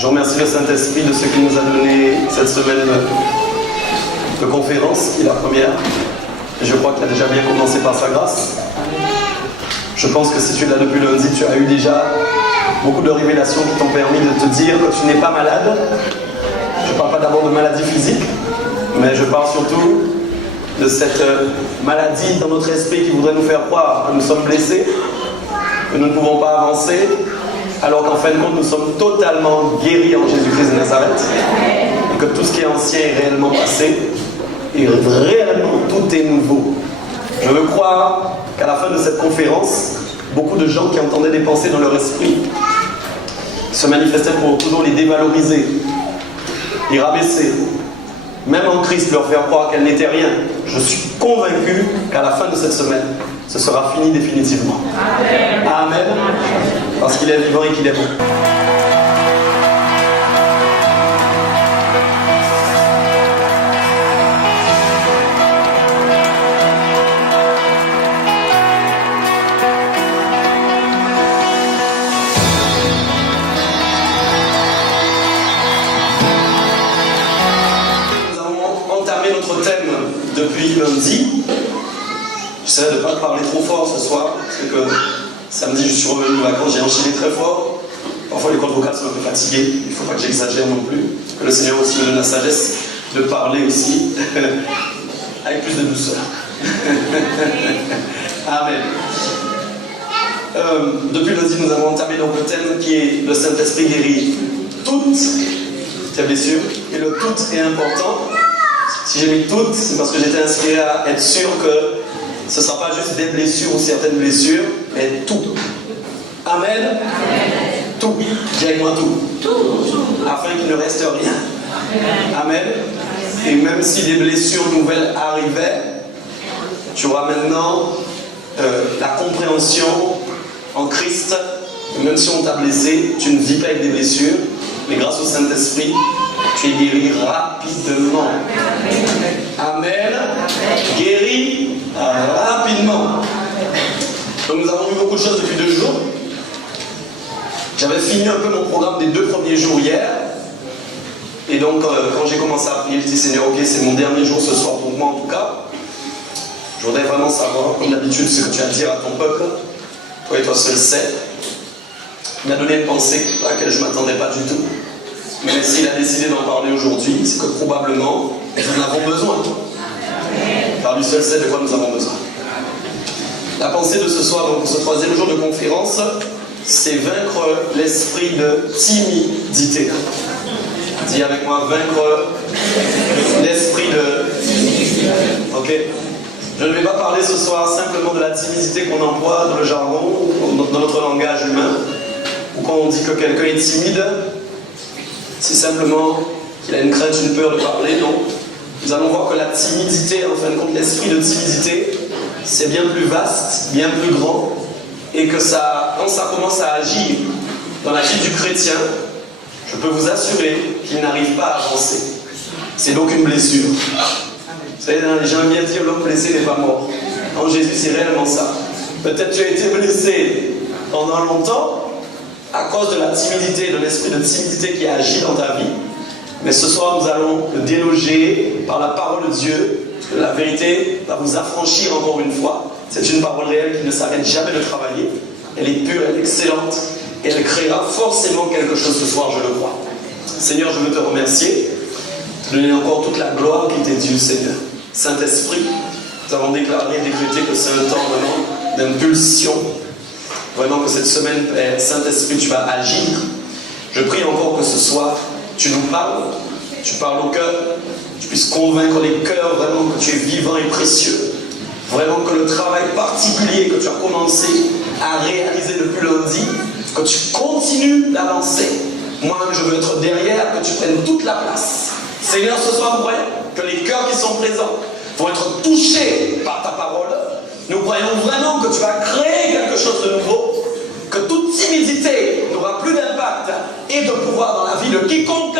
Je remercie le Saint-Esprit de ce qu'il nous a donné cette semaine de conférence, qui est la première. Et je crois qu'il a déjà bien commencé par sa grâce. Je pense que si tu es là depuis lundi, tu as eu déjà beaucoup de révélations qui t'ont permis de te dire que tu n'es pas malade. Je ne parle pas d'abord de maladie physique, mais je parle surtout de cette maladie dans notre esprit qui voudrait nous faire croire que nous sommes blessés, que nous ne pouvons pas avancer, alors qu'en fin de compte, nous sommes totalement guéris en Jésus-Christ de Nazareth, et que tout ce qui est ancien est réellement passé, et réellement tout est nouveau. Je veux croire qu'à la fin de cette conférence, beaucoup de gens qui entendaient des pensées dans leur esprit se manifestaient pour toujours les dévaloriser, les rabaisser, même en Christ leur faire croire qu'elle n'était rien. Je suis convaincu qu'à la fin de cette semaine, ce sera fini définitivement. Amen. Amen. Parce qu'il est vivant et qu'il est bon. Depuis lundi, j'essaierai de ne pas parler trop fort ce soir, parce que samedi je suis revenu de vacances, j'ai enchaîné très fort. Parfois les cordes vocales sont un peu fatiguées, il ne faut pas que j'exagère non plus. Que le Seigneur aussi me donne la sagesse de parler aussi, avec plus de douceur. Amen. Depuis lundi, nous avons entamé donc le thème qui est le Saint-Esprit guérit toutes tes blessures, et le tout est important. Si j'ai mis toutes, c'est parce que j'étais inspiré à être sûr que ce ne sera pas juste des blessures ou certaines blessures, mais tout. Amen. Amen. Tout. Dis avec moi tout. Afin qu'il ne reste rien. Amen. Et même si des blessures nouvelles arrivaient, tu auras maintenant la compréhension en Christ. Même si on t'a blessé, tu ne vis pas avec des blessures, mais grâce au Saint-Esprit, tu es guéri rapidement. Amen. Guéri rapidement. Donc nous avons vu beaucoup de choses depuis 2 jours. J'avais fini un peu mon programme des 2 premiers jours hier. Et donc quand j'ai commencé à prier, je dis Seigneur, ok, c'est mon dernier jour ce soir pour moi en tout cas. Je voudrais vraiment savoir, comme d'habitude, ce que tu as à dire à ton peuple. Toi et toi seul sais. Il m'a donné une pensée à laquelle je ne m'attendais pas du tout. Mais s'il a décidé d'en parler aujourd'hui, c'est que probablement nous en avons besoin. Car lui seul sait de quoi nous avons besoin. La pensée de ce soir, donc pour ce 3e jour de conférence, c'est vaincre l'esprit de timidité. Dis avec moi, vaincre l'esprit de... Ok. Je ne vais pas parler ce soir simplement de la timidité qu'on emploie dans le jargon, dans notre langage humain, ou quand on dit que quelqu'un est timide, c'est simplement qu'il a une crainte, une peur de parler, non. Nous allons voir que la timidité, en fin de compte, l'esprit de timidité, c'est bien plus vaste, bien plus grand, et que ça, quand ça commence à agir dans la vie du chrétien, je peux vous assurer qu'il n'arrive pas à avancer. C'est donc une blessure. Vous savez, j'aime bien dire l'homme blessé n'est pas mort. En Jésus, c'est réellement ça. Peut-être tu as été blessé pendant longtemps, à cause de la timidité, de l'esprit de timidité qui agit dans ta vie. Mais ce soir, nous allons le déloger par la parole de Dieu. Parce que la vérité va vous affranchir encore une fois. C'est une parole réelle qui ne s'arrête jamais de travailler. Elle est pure, elle est excellente. Et elle créera forcément quelque chose ce soir, je le crois. Seigneur, je veux te remercier. Te donner encore toute la gloire qui t'est due, Seigneur. Saint-Esprit, nous avons déclaré et décrété que c'est un temps vraiment d'impulsion. Vraiment que cette semaine, Père Saint-Esprit, tu vas agir. Je prie encore que ce soir, tu nous parles au cœur, tu puisses convaincre les cœurs vraiment que tu es vivant et précieux. Vraiment que le travail particulier que tu as commencé à réaliser depuis lundi, que tu continues d'avancer. Moi-même, je veux être derrière, que tu prennes toute la place. Seigneur, ce soir, nous croyons que les cœurs qui sont présents vont être touchés par ta parole. Nous croyons vraiment que tu vas créer quelque chose de nouveau, que toute timidité n'aura plus d'impact et de pouvoir dans la vie de quiconque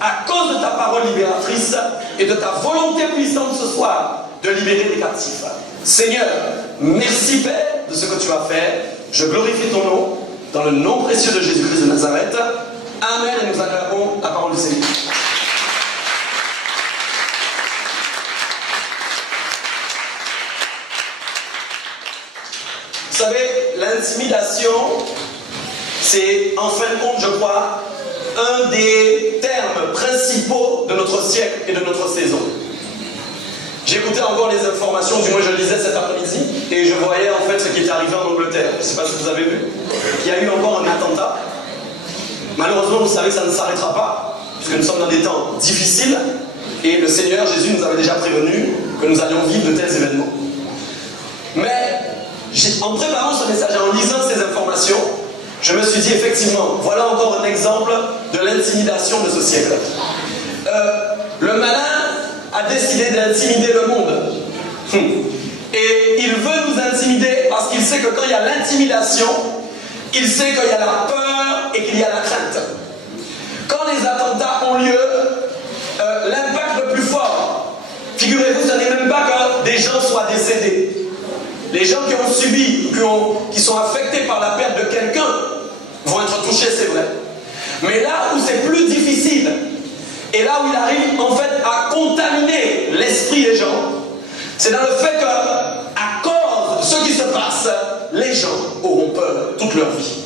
à cause de ta parole libératrice et de ta volonté puissante ce soir de libérer les captifs. Seigneur, merci Père de ce que tu as fait. Je glorifie ton nom dans le nom précieux de Jésus-Christ de Nazareth. Amen. Et nous acclamons l'intimidation, c'est en fin de compte, je crois, un des termes principaux de notre siècle et de notre saison. J'écoutais encore les informations, du moins je lisais cet après-midi, et je voyais en fait ce qui est arrivé en Angleterre. Je ne sais pas si vous avez vu. Il y a eu encore un attentat. Malheureusement, vous savez que ça ne s'arrêtera pas, puisque nous sommes dans des temps difficiles, et le Seigneur Jésus nous avait déjà prévenu que nous allions vivre de tels événements. Mais en préparant ce message et en lisant ces informations, je me suis dit effectivement, voilà encore un exemple de l'intimidation de ce siècle. Le malin a décidé d'intimider le monde. Et il veut nous intimider parce qu'il sait que quand il y a l'intimidation, il sait qu'il y a la peur et qu'il y a la crainte. Quand les attentats ont lieu, l'impact le plus fort, figurez-vous, ce n'est même pas que des gens soient décédés. Les gens qui ont subi, qui sont affectés par la perte de quelqu'un, vont être touchés, c'est vrai. Mais là où c'est plus difficile, et là où il arrive en fait à contaminer l'esprit des gens, c'est dans le fait que, à cause de ce qui se passe, les gens auront peur toute leur vie.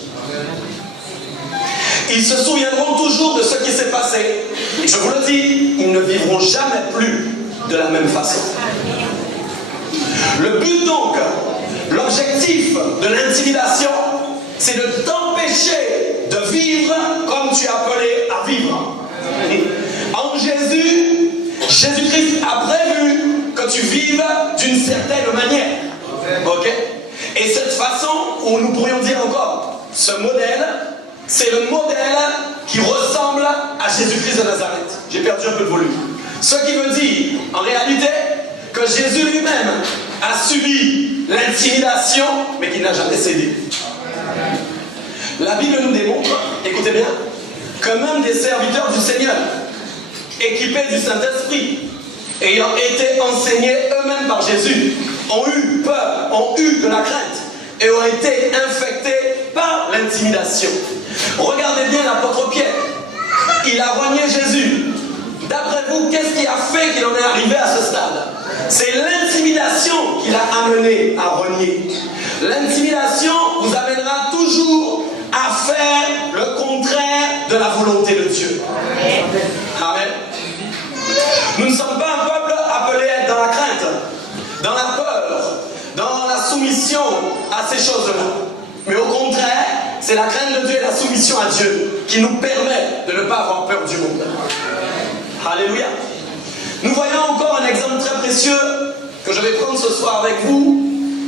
Ils se souviendront toujours de ce qui s'est passé. Et je vous le dis, ils ne vivront jamais plus de la même façon. Le but donc, l'objectif de l'intimidation, c'est de t'empêcher de vivre comme tu es appelé à vivre. En Jésus, Jésus-Christ a prévu que tu vives d'une certaine manière. Ok? Et cette façon, où nous pourrions dire encore, ce modèle, c'est le modèle qui ressemble à Jésus-Christ de Nazareth. J'ai perdu un peu de volume. Ce qui veut dire, en réalité, que Jésus lui-même a subi l'intimidation, mais qu'il n'a jamais cédé. La Bible nous démontre, écoutez bien, que même des serviteurs du Seigneur, équipés du Saint-Esprit, ayant été enseignés eux-mêmes par Jésus, ont eu peur, ont eu de la crainte et ont été infectés par l'intimidation. Regardez bien l'apôtre Pierre. Il a renié Jésus. D'après vous, qu'est-ce qui a fait qu'il en est arrivé à ce stade? C'est l'intimidation qui l'a amené à renier. L'intimidation vous amènera toujours à faire le contraire de la volonté de Dieu. Amen. Nous ne sommes pas un peuple appelé à être dans la crainte, dans la peur, dans la soumission à ces choses-là. Mais au contraire, c'est la crainte de Dieu et la soumission à Dieu qui nous permet de ne pas avoir peur du monde. Alléluia. Nous voyons encore un exemple très précieux que je vais prendre ce soir avec vous,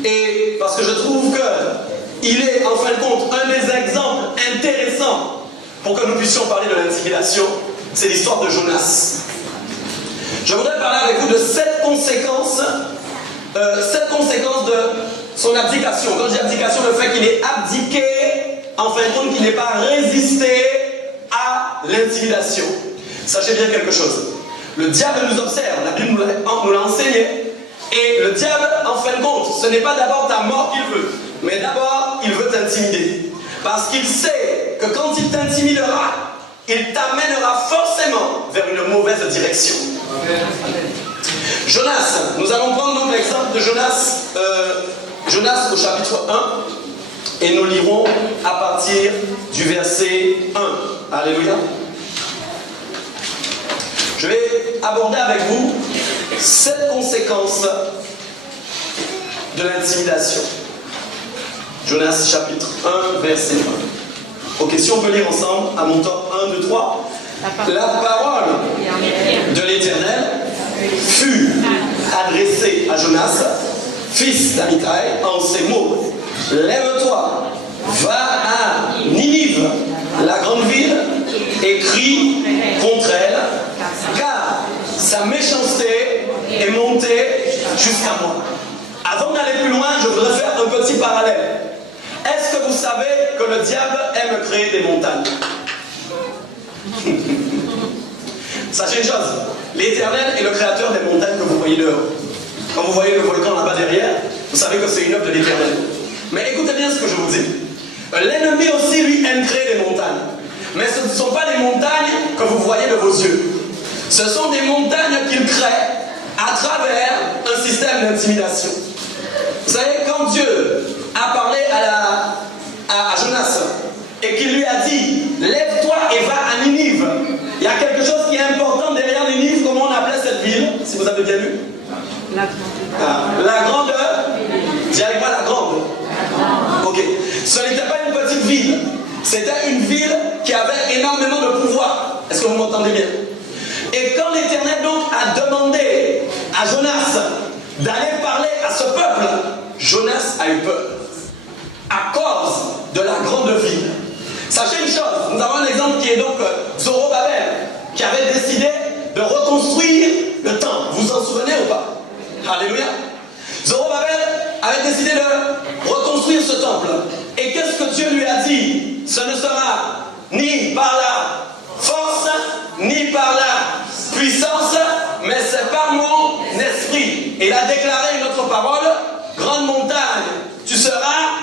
et parce que je trouve qu'il est en fin de compte un des exemples intéressants pour que nous puissions parler de l'intimidation. C'est l'histoire de Jonas. Je voudrais parler avec vous de 7 conséquences de son abdication. Quand je dis abdication, le fait qu'il ait abdiqué, en fin de compte, qu'il n'ait pas résisté à l'intimidation. Sachez bien quelque chose. Le diable nous observe, la Bible nous l'a enseigné. Et le diable, en fin de compte, ce n'est pas d'abord ta mort qu'il veut, mais d'abord, il veut t'intimider. Parce qu'il sait que quand il t'intimidera, il t'amènera forcément vers une mauvaise direction. Jonas, nous allons prendre donc l'exemple de Jonas, Jonas au chapitre 1, et nous lirons à partir du verset 1. Alléluia. Je vais aborder avec vous 7 conséquences de l'intimidation. Jonas chapitre 1, verset 1. Ok, si on peut lire ensemble, à mon top 1, 2, 3. La parole de l'Éternel fut adressée à Jonas, fils d'Amittai, en ces mots. Lève-toi, va à Ninive, la grande ville, et crie contre elle, car sa méchanceté est montée jusqu'à moi. Avant d'aller plus loin, je voudrais faire un petit parallèle. Est-ce que vous savez que le diable aime créer des montagnes? Sachez une chose, l'Éternel est le créateur des montagnes que vous voyez dehors. Quand vous voyez le volcan là-bas derrière, vous savez que c'est une œuvre de l'Éternel. Mais écoutez bien ce que je vous dis. L'ennemi aussi, lui, aime créer des montagnes. Mais ce ne sont pas des montagnes que vous voyez de vos yeux. Ce sont des montagnes qu'il crée à travers un système d'intimidation. Vous savez, quand Dieu a parlé à Jonas et qui lui a dit, lève-toi et va à Ninive. Il y a quelque chose qui est important derrière Ninive. Comment on appelait cette ville, si vous avez bien lu? La grande. Dis avec moi, la grande. Ok. Ce n'était pas une petite ville. C'était une ville qui avait énormément de pouvoir. Est-ce que vous m'entendez bien? Et quand l'Éternel donc a demandé à Jonas d'aller parler à ce peuple, Jonas a eu peur à cause de la grande ville. Sachez une chose, nous avons un exemple qui est donc Zorobabel, qui avait décidé de reconstruire le temple. Vous vous en souvenez ou pas? Alléluia. Zorobabel avait décidé de reconstruire ce temple. Et qu'est-ce que Dieu lui a dit? Ce ne sera ni par la force, ni par la puissance, mais c'est par mon esprit. Et il a déclaré une autre parole, grande montagne, tu seras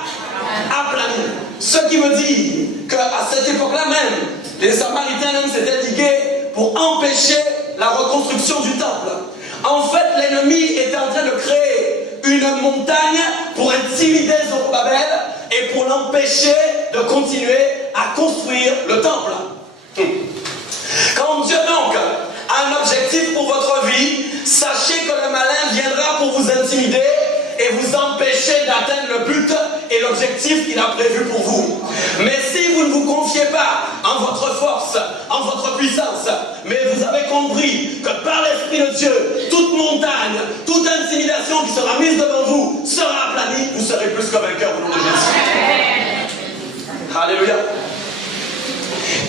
aplani. Ce qui veut dire qu'à cette époque-là même, les Samaritains même s'étaient ligués pour empêcher la reconstruction du temple. En fait, l'ennemi était en train de créer une montagne pour intimider Zorobabel et pour l'empêcher de continuer à construire le temple. Quand Dieu donc a un objectif pour votre vie, sachez que le malin viendra pour vous intimider et vous empêcher d'atteindre le but et l'objectif qu'il a prévu pour vous. Mais si vous ne vous confiez pas en votre force, en votre puissance, mais vous avez compris que par l'Esprit de Dieu, toute montagne, toute intimidation qui sera mise devant vous sera aplanie, vous serez plus que vainqueur au nom de Jésus. Alléluia.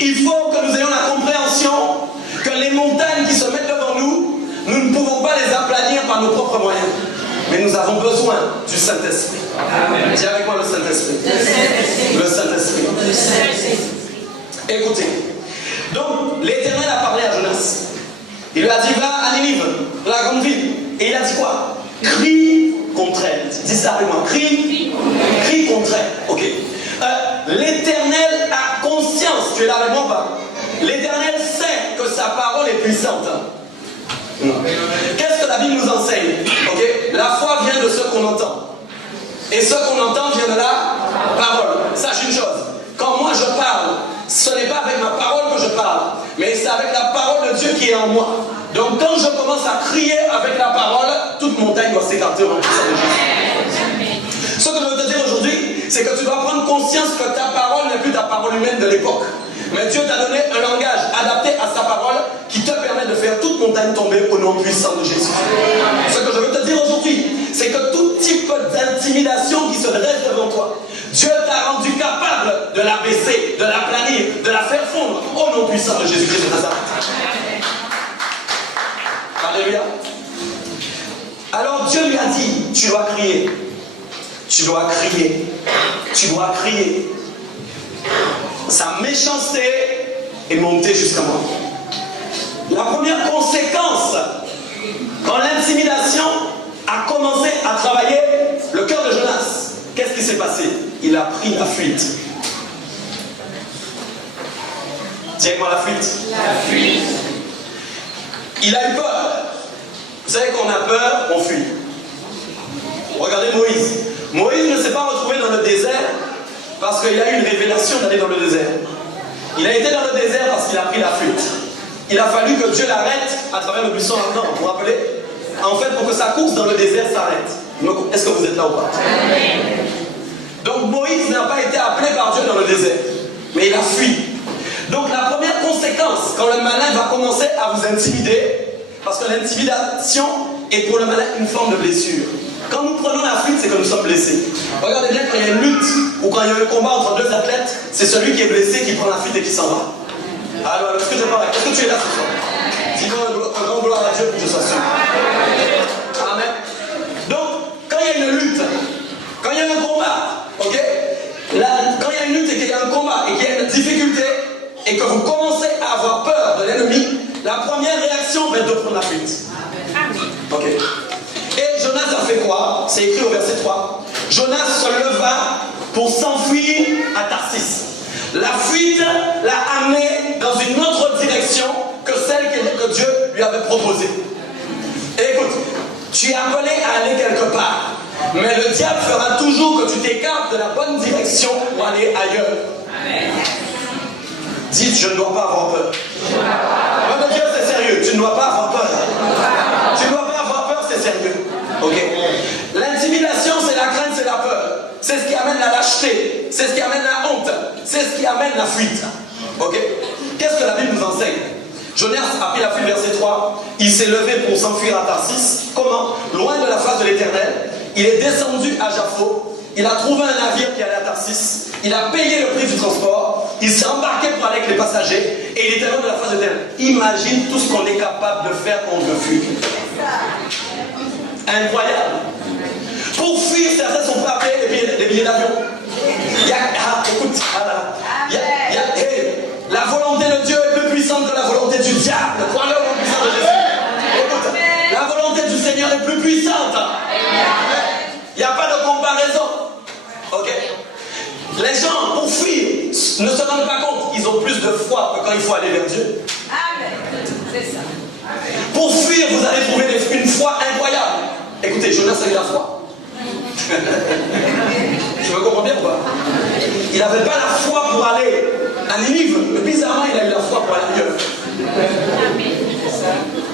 Il faut que nous ayons la compréhension que les montagnes qui se mettent devant nous, nous ne pouvons pas les aplanir par nos propres moyens. Mais nous avons besoin du Saint-Esprit. Dis avec moi le Saint-Esprit. Le Saint-Esprit. Écoutez. Donc, l'Éternel a parlé à Jonas. Il lui a dit, va à Ninive, la grande ville. Et il a dit quoi? Crie contre elle. Dis ça avec moi. Crie contre elle. Ok. L'Éternel a conscience. Tu es là avec moi ou pas? L'Éternel sait que sa parole est puissante. Qu'est-ce que la Bible nous enseigne? Okay? La foi vient de ce qu'on entend. Et ce qu'on entend vient de la parole. Sache une chose, quand moi je parle, ce n'est pas avec ma parole que je parle, mais c'est avec la parole de Dieu qui est en moi. Donc quand je commence à crier avec la parole, toute montagne doit s'écarter au nom de Jésus. Ce que je veux te dire aujourd'hui, c'est que tu dois prendre conscience que ta parole n'est plus ta parole humaine de l'époque. Mais Dieu t'a donné un langage adapté à sa parole qui te permet de faire toute montagne tomber au nom puissant de Jésus. Ce que je veux te dire aujourd'hui, c'est que tout type d'intimidation qui se dresse devant toi, Dieu t'a rendu capable de la baisser, de la planir, de la faire fondre au nom puissant de Jésus-Christ de Nazareth. Alléluia. Alors Dieu lui a dit, tu dois crier. Tu dois crier. Tu dois crier. Sa méchanceté est montée jusqu'à moi. La première conséquence, quand l'intimidation a commencé à travailler le cœur de Jonas, qu'est-ce qui s'est passé? Il a pris la fuite. Dis-moi la fuite. La fuite. Il a eu peur. Vous savez qu'on a peur, on fuit. Regardez Moïse. Moïse ne s'est pas retrouvé dans le désert parce qu'il a eu une révélation d'aller dans le désert. Il a été dans le désert parce qu'il a pris la fuite. Il a fallu que Dieu l'arrête à travers le buisson ardent. Vous vous rappelez? En fait, pour que sa course dans le désert s'arrête. Est-ce que vous êtes là ou pas? Donc Moïse n'a pas été appelé par Dieu dans le désert, mais il a fui. Donc la première conséquence, quand le malin va commencer à vous intimider, parce que l'intimidation est pour le malin une forme de blessure. Quand nous prenons la fuite, c'est que nous sommes blessés. Regardez bien, quand il y a une lutte ou quand il y a un combat entre deux athlètes, c'est celui qui est blessé qui prend la fuite et qui s'en va. Alors, est-ce que je parle? Est-ce que tu es là ce soir? Dis-moi un grand gloire à Dieu pour que je sois sûr. Amen. Donc, quand il y a une lutte, quand il y a un combat, ok? Quand il y a une lutte et qu'il y a un combat et qu'il y a une difficulté et que vous commencez à avoir peur de l'ennemi, la première réaction va être de prendre la fuite. Ok. Et Jonas a fait quoi? C'est écrit au verset 3. Jonas se leva pour s'enfuir à Tarsis. La fuite l'a amené dans une autre direction que celle que Dieu lui avait proposée. Et écoute, tu es appelé à aller quelque part. Mais le diable fera toujours que tu t'écartes de la bonne direction pour aller ailleurs. Dites, je ne dois pas avoir peur. Mais Dieu, c'est sérieux. Tu ne dois pas avoir peur. Tu ne dois pas avoir peur, c'est sérieux. Ok. L'intimidation, c'est la crainte, c'est la peur. C'est ce qui amène la lâcheté. C'est ce qui amène la honte. C'est ce qui amène la fuite. Ok. Qu'est-ce que la Bible nous enseigne? Jonas a pris la fuite, verset 3. Il s'est levé pour s'enfuir à Tarsis. Comment? Loin de la face de l'Éternel. Il est descendu à Jaffo. Il a trouvé un navire qui allait à Tarsis. Il a payé le prix du transport. Il s'est embarqué pour aller avec les passagers. Et il était loin de la face de l'Éternel. Imagine tout ce qu'on est capable de faire quand on veut fuir. Incroyable. Pour fuir, certains sont prêts à payer des billets d'avion. Écoute, la volonté de Dieu est plus puissante que la volonté du diable. Crois-le au puissant de Jésus. Écoute, la volonté du Seigneur est plus puissante. Il n'y a pas de comparaison. Ok? Les gens, pour fuir, ne se rendent pas compte. Ils ont plus de foi que quand il faut aller vers Dieu. Amen. C'est ça. Pour fuir, vous allez trouver une foi incroyable. Écoutez, Jonas a eu la foi. Tu me comprends bien ou pas? Il n'avait pas la foi pour aller à Ninive, mais bizarrement, il a eu la foi pour aller ailleurs.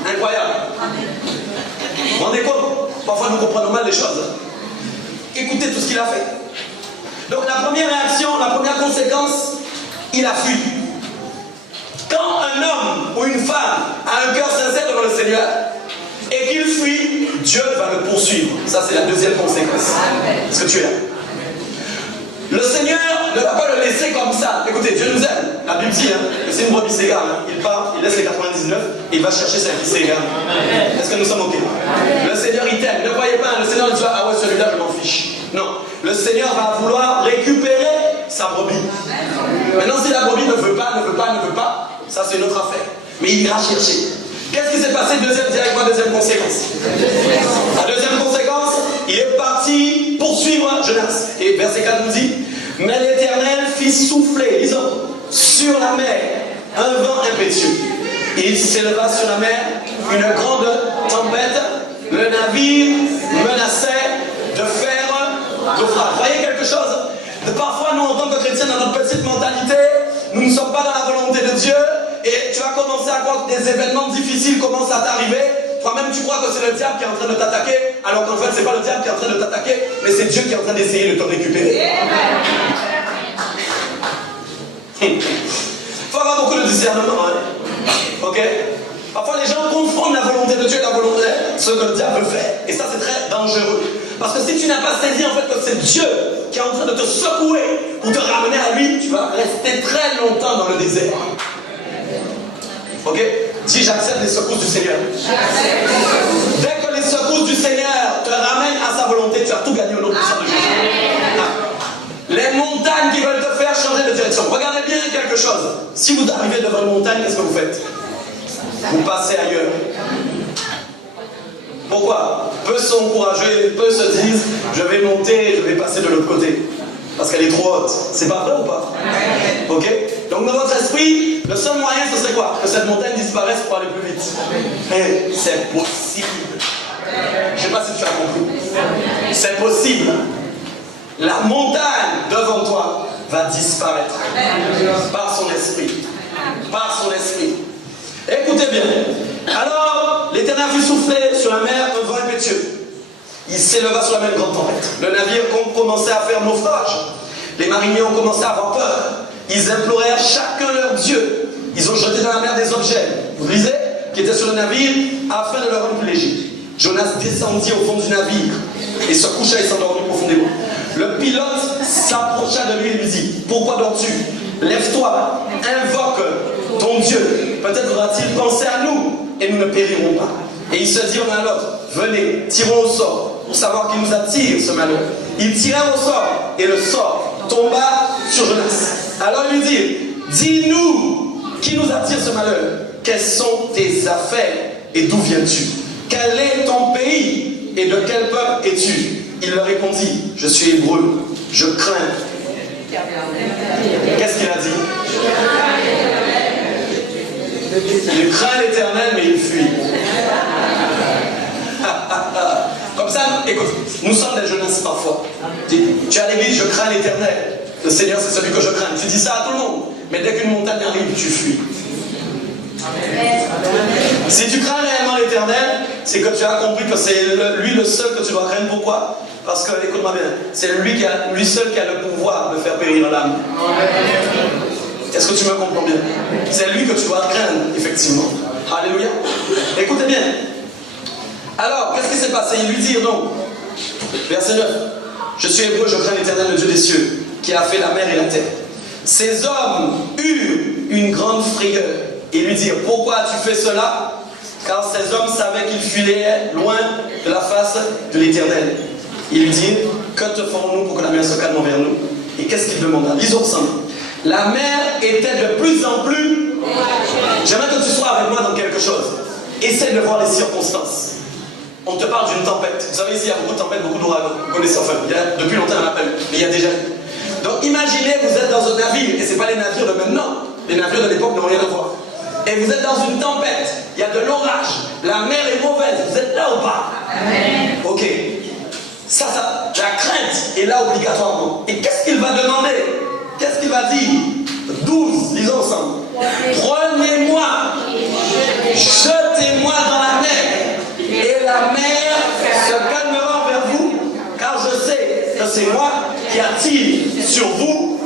Incroyable. Vous vous rendez compte? Parfois, nous comprenons mal les choses. Écoutez tout ce qu'il a fait. Donc, la première réaction, la première conséquence, il a fui. Quand un homme ou une femme a un cœur sincère devant le Seigneur et qu'il fuit, Dieu va le poursuivre. Ça, c'est la deuxième conséquence. Est-ce que tu es là? Le Seigneur ne va pas le laisser comme ça. Écoutez, Dieu nous aime. La Bible dit que c'est une brebis égale. Il part, il laisse les 99 et il va chercher sa fille égale. Est-ce que nous sommes OK? Le Seigneur, il t'aime. Ne voyez pas, le Seigneur ne dit pas, ah ouais, celui-là, je m'en fiche. Non. Le Seigneur va vouloir récupérer sa brebis. Maintenant, si la brebis ne veut pas, ça c'est une autre affaire. Mais il ira chercher. Qu'est-ce qui s'est passé? Deuxième conséquence. La deuxième conséquence, il est parti poursuivre Jonas. Et verset 4 nous dit, mais l'Éternel fit souffler, disons, sur la mer un vent impétueux. Il s'éleva sur la mer une grande tempête. Le navire menaçait de faire naufrage. Voyez quelque chose? Parfois, nous, en tant que chrétiens, dans notre petite mentalité, nous ne sommes pas dans la volonté de Dieu. Et tu vas commencer à croire que des événements difficiles commencent à t'arriver. Toi-même, tu crois que c'est le diable qui est en train de t'attaquer, alors qu'en fait, c'est pas le diable qui est en train de t'attaquer, mais c'est Dieu qui est en train d'essayer de te récupérer. Il faut avoir beaucoup de discernement. Hein? Ok? Parfois, les gens confondent la volonté de Dieu et la volonté de ce que le diable fait. Et ça, c'est très dangereux. Parce que si tu n'as pas saisi en fait que c'est Dieu qui est en train de te secouer pour te ramener à lui, tu vas rester très longtemps dans le désert. Ok? Si j'accepte les secousses du Seigneur. Dès que les secousses du Seigneur te ramènent à sa volonté, tu as tout gagné au nom de Jésus. Les montagnes qui veulent te faire changer de direction. Regardez bien quelque chose. Si vous arrivez devant une montagne, qu'est-ce que vous faites? Vous passez ailleurs. Pourquoi? Peu sont courageux, peu se disent je vais monter, je vais passer de l'autre côté. Parce qu'elle est trop haute. C'est pas vrai ou pas? Ok? Donc dans votre esprit, le seul moyen ce serait quoi? Que cette montagne disparaisse pour aller plus vite. Mais c'est possible. Je ne sais pas si tu as compris. C'est possible. La montagne devant toi va disparaître. Par son esprit. Par son esprit. Écoutez bien. Alors, l'Éternel fut soufflé sur la mer un vent impétueux. Il s'éleva sur la mer une grande tempête. Le navire commençait à faire naufrage. Les mariniers ont commencé à avoir peur. Ils implorèrent chacun leur Dieu. Ils ont jeté dans la mer des objets, vous lisez, qui étaient sur le navire, afin de leur rendre plus léger. Jonas descendit au fond du navire et se coucha et s'endormit profondément. Le pilote s'approcha de lui et lui dit, pourquoi dors-tu? Lève-toi, invoque ton Dieu. Peut-être va-t-il penser à nous et nous ne périrons pas. Et ils se dirent l'un à l'autre, venez, tirons au sort pour savoir qui nous attire ce malheur. Ils tirèrent au sort et le sort tomba sur Jonas. Alors ils lui dirent, dis-nous qui nous attire ce malheur. Quelles sont tes affaires et d'où viens-tu? Quel est ton pays et de quel peuple es-tu? Il leur répondit, je suis hébreu, je crains. Qu'est-ce qu'il a dit? Il craint l'Éternel, mais il fuit. Comme ça, écoute, nous sommes des jeunesses parfois. Tu es à l'église, je crains l'Éternel. Le Seigneur, c'est celui que je crains. Tu dis ça à tout le monde. Mais dès qu'une montagne arrive, tu fuis. Si tu crains réellement l'Éternel, c'est que tu as compris que c'est lui le seul que tu dois craindre. Pourquoi? Parce que, écoute-moi bien, c'est lui seul qui a le pouvoir de faire périr l'âme. Est-ce que tu me comprends bien? C'est lui que tu dois craindre, effectivement. Alléluia. Écoutez bien. Alors, qu'est-ce qui s'est passé? Il lui dit donc, verset 9, je suis hébreu, je crains l'Éternel, le Dieu des cieux, qui a fait la mer et la terre. Ces hommes eurent une grande frayeur et lui dirent, pourquoi tu fais cela? Car ces hommes savaient qu'ils fuyaient loin de la face de l'Éternel. Il lui dit, que te ferons-nous pour que la mer se calme envers nous? Et qu'est-ce qu'il demanda? Lisons ensemble. La mer était de plus en plus. J'aimerais que tu sois avec moi dans quelque chose. Essaie de voir les circonstances. On te parle d'une tempête. Vous savez, ici, il y a beaucoup de tempêtes, beaucoup d'ouragans. Vous connaissez, enfin, depuis longtemps, on appelle. Mais il y a déjà. Donc, imaginez, vous êtes dans un navire, et ce n'est pas les navires de maintenant. Les navires de l'époque n'ont rien à voir. Et vous êtes dans une tempête. Il y a de l'orage. La mer est mauvaise. Vous êtes là ou pas? Ok. Ça, la crainte est là obligatoirement. Et qu'est-ce qu'il va demander? Qu'est-ce qu'il va dire? 12, lisons ensemble. Prenez-moi, jetez-moi dans la mer, et la mer se calmera envers vous, car je sais que c'est moi qui attire sur vous.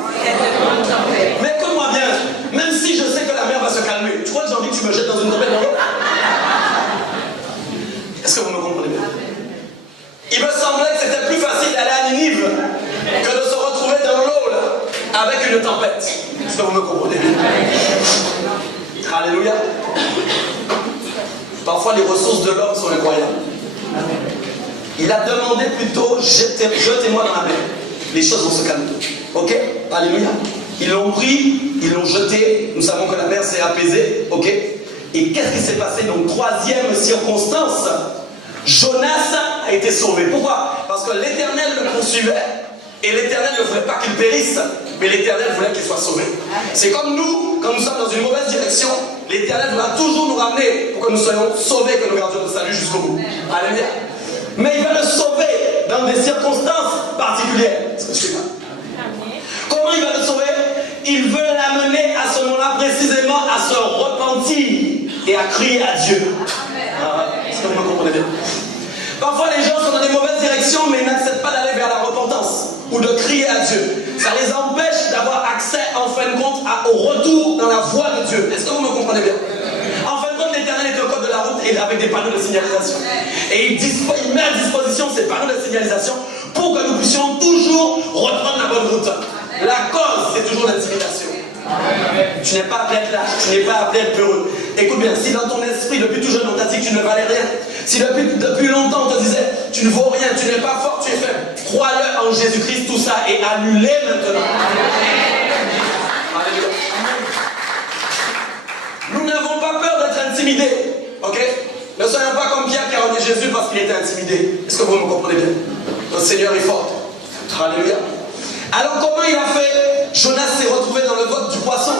Mais écoute-moi bien, même si je sais que la mer va se calmer, tu crois que j'ai envie que tu me jettes dans une tempête dans l'eau? Est-ce que vous me comprenez bien? Il me semblait que c'était plus facile d'aller à Ninive que de se retrouver dans l'eau là, avec une tempête. Est-ce que vous me comprenez bien? Alléluia. Parfois les ressources de l'homme sont incroyables. Il a demandé plutôt, jetez-moi dans la mer. Les choses vont se calmer. Ok? Alléluia. Ils l'ont pris, ils l'ont jeté. Nous savons que la mer s'est apaisée. Ok? Et qu'est-ce qui s'est passé? Donc, troisième circonstance, Jonas a été sauvé. Pourquoi? Parce que l'Éternel le poursuivait et l'Éternel ne voulait pas qu'il périsse, mais l'Éternel voulait qu'il soit sauvé. C'est comme nous, quand nous sommes dans une mauvaise direction, l'Éternel va toujours nous ramener pour que nous soyons sauvés, que nous gardions le salut jusqu'au bout. Alléluia. Mais il va le sauver dans des circonstances particulières. Est-ce que tu fais là? Comment il va le sauver? Il veut l'amener à ce moment-là précisément à se repentir et à crier à Dieu. Est-ce que vous me comprenez bien? Parfois les gens sont dans des mauvaises directions mais ils n'acceptent pas d'aller vers la repentance ou de crier à Dieu. Ça les empêche d'avoir accès en fin de compte au retour dans la voie de Dieu. Est-ce que vous me comprenez bien? En fin de compte, l'Éternel est au code de la route et avec des panneaux de signalisation. Et il met à disposition ces panneaux de signalisation pour que nous puissions toujours reprendre la bonne route. La cause, c'est toujours l'intimidation. Tu n'es pas appelé à être là, tu n'es pas appelé à être peureux. Écoute bien, si dans ton esprit, depuis tout jeune, on t'a dit que tu ne valais rien, si depuis longtemps on te disait tu ne vaux rien, tu n'es pas fort, tu es faible, crois-le en Jésus-Christ, tout ça est annulé maintenant. Alléluia. Nous n'avons pas peur d'être intimidés, ok? Ne soyons pas comme Pierre qui a remis Jésus parce qu'il était intimidé. Est-ce que vous me comprenez bien? Le Seigneur est fort. Alléluia. Alors comment il a fait? Jonas s'est retrouvé dans le ventre du poisson.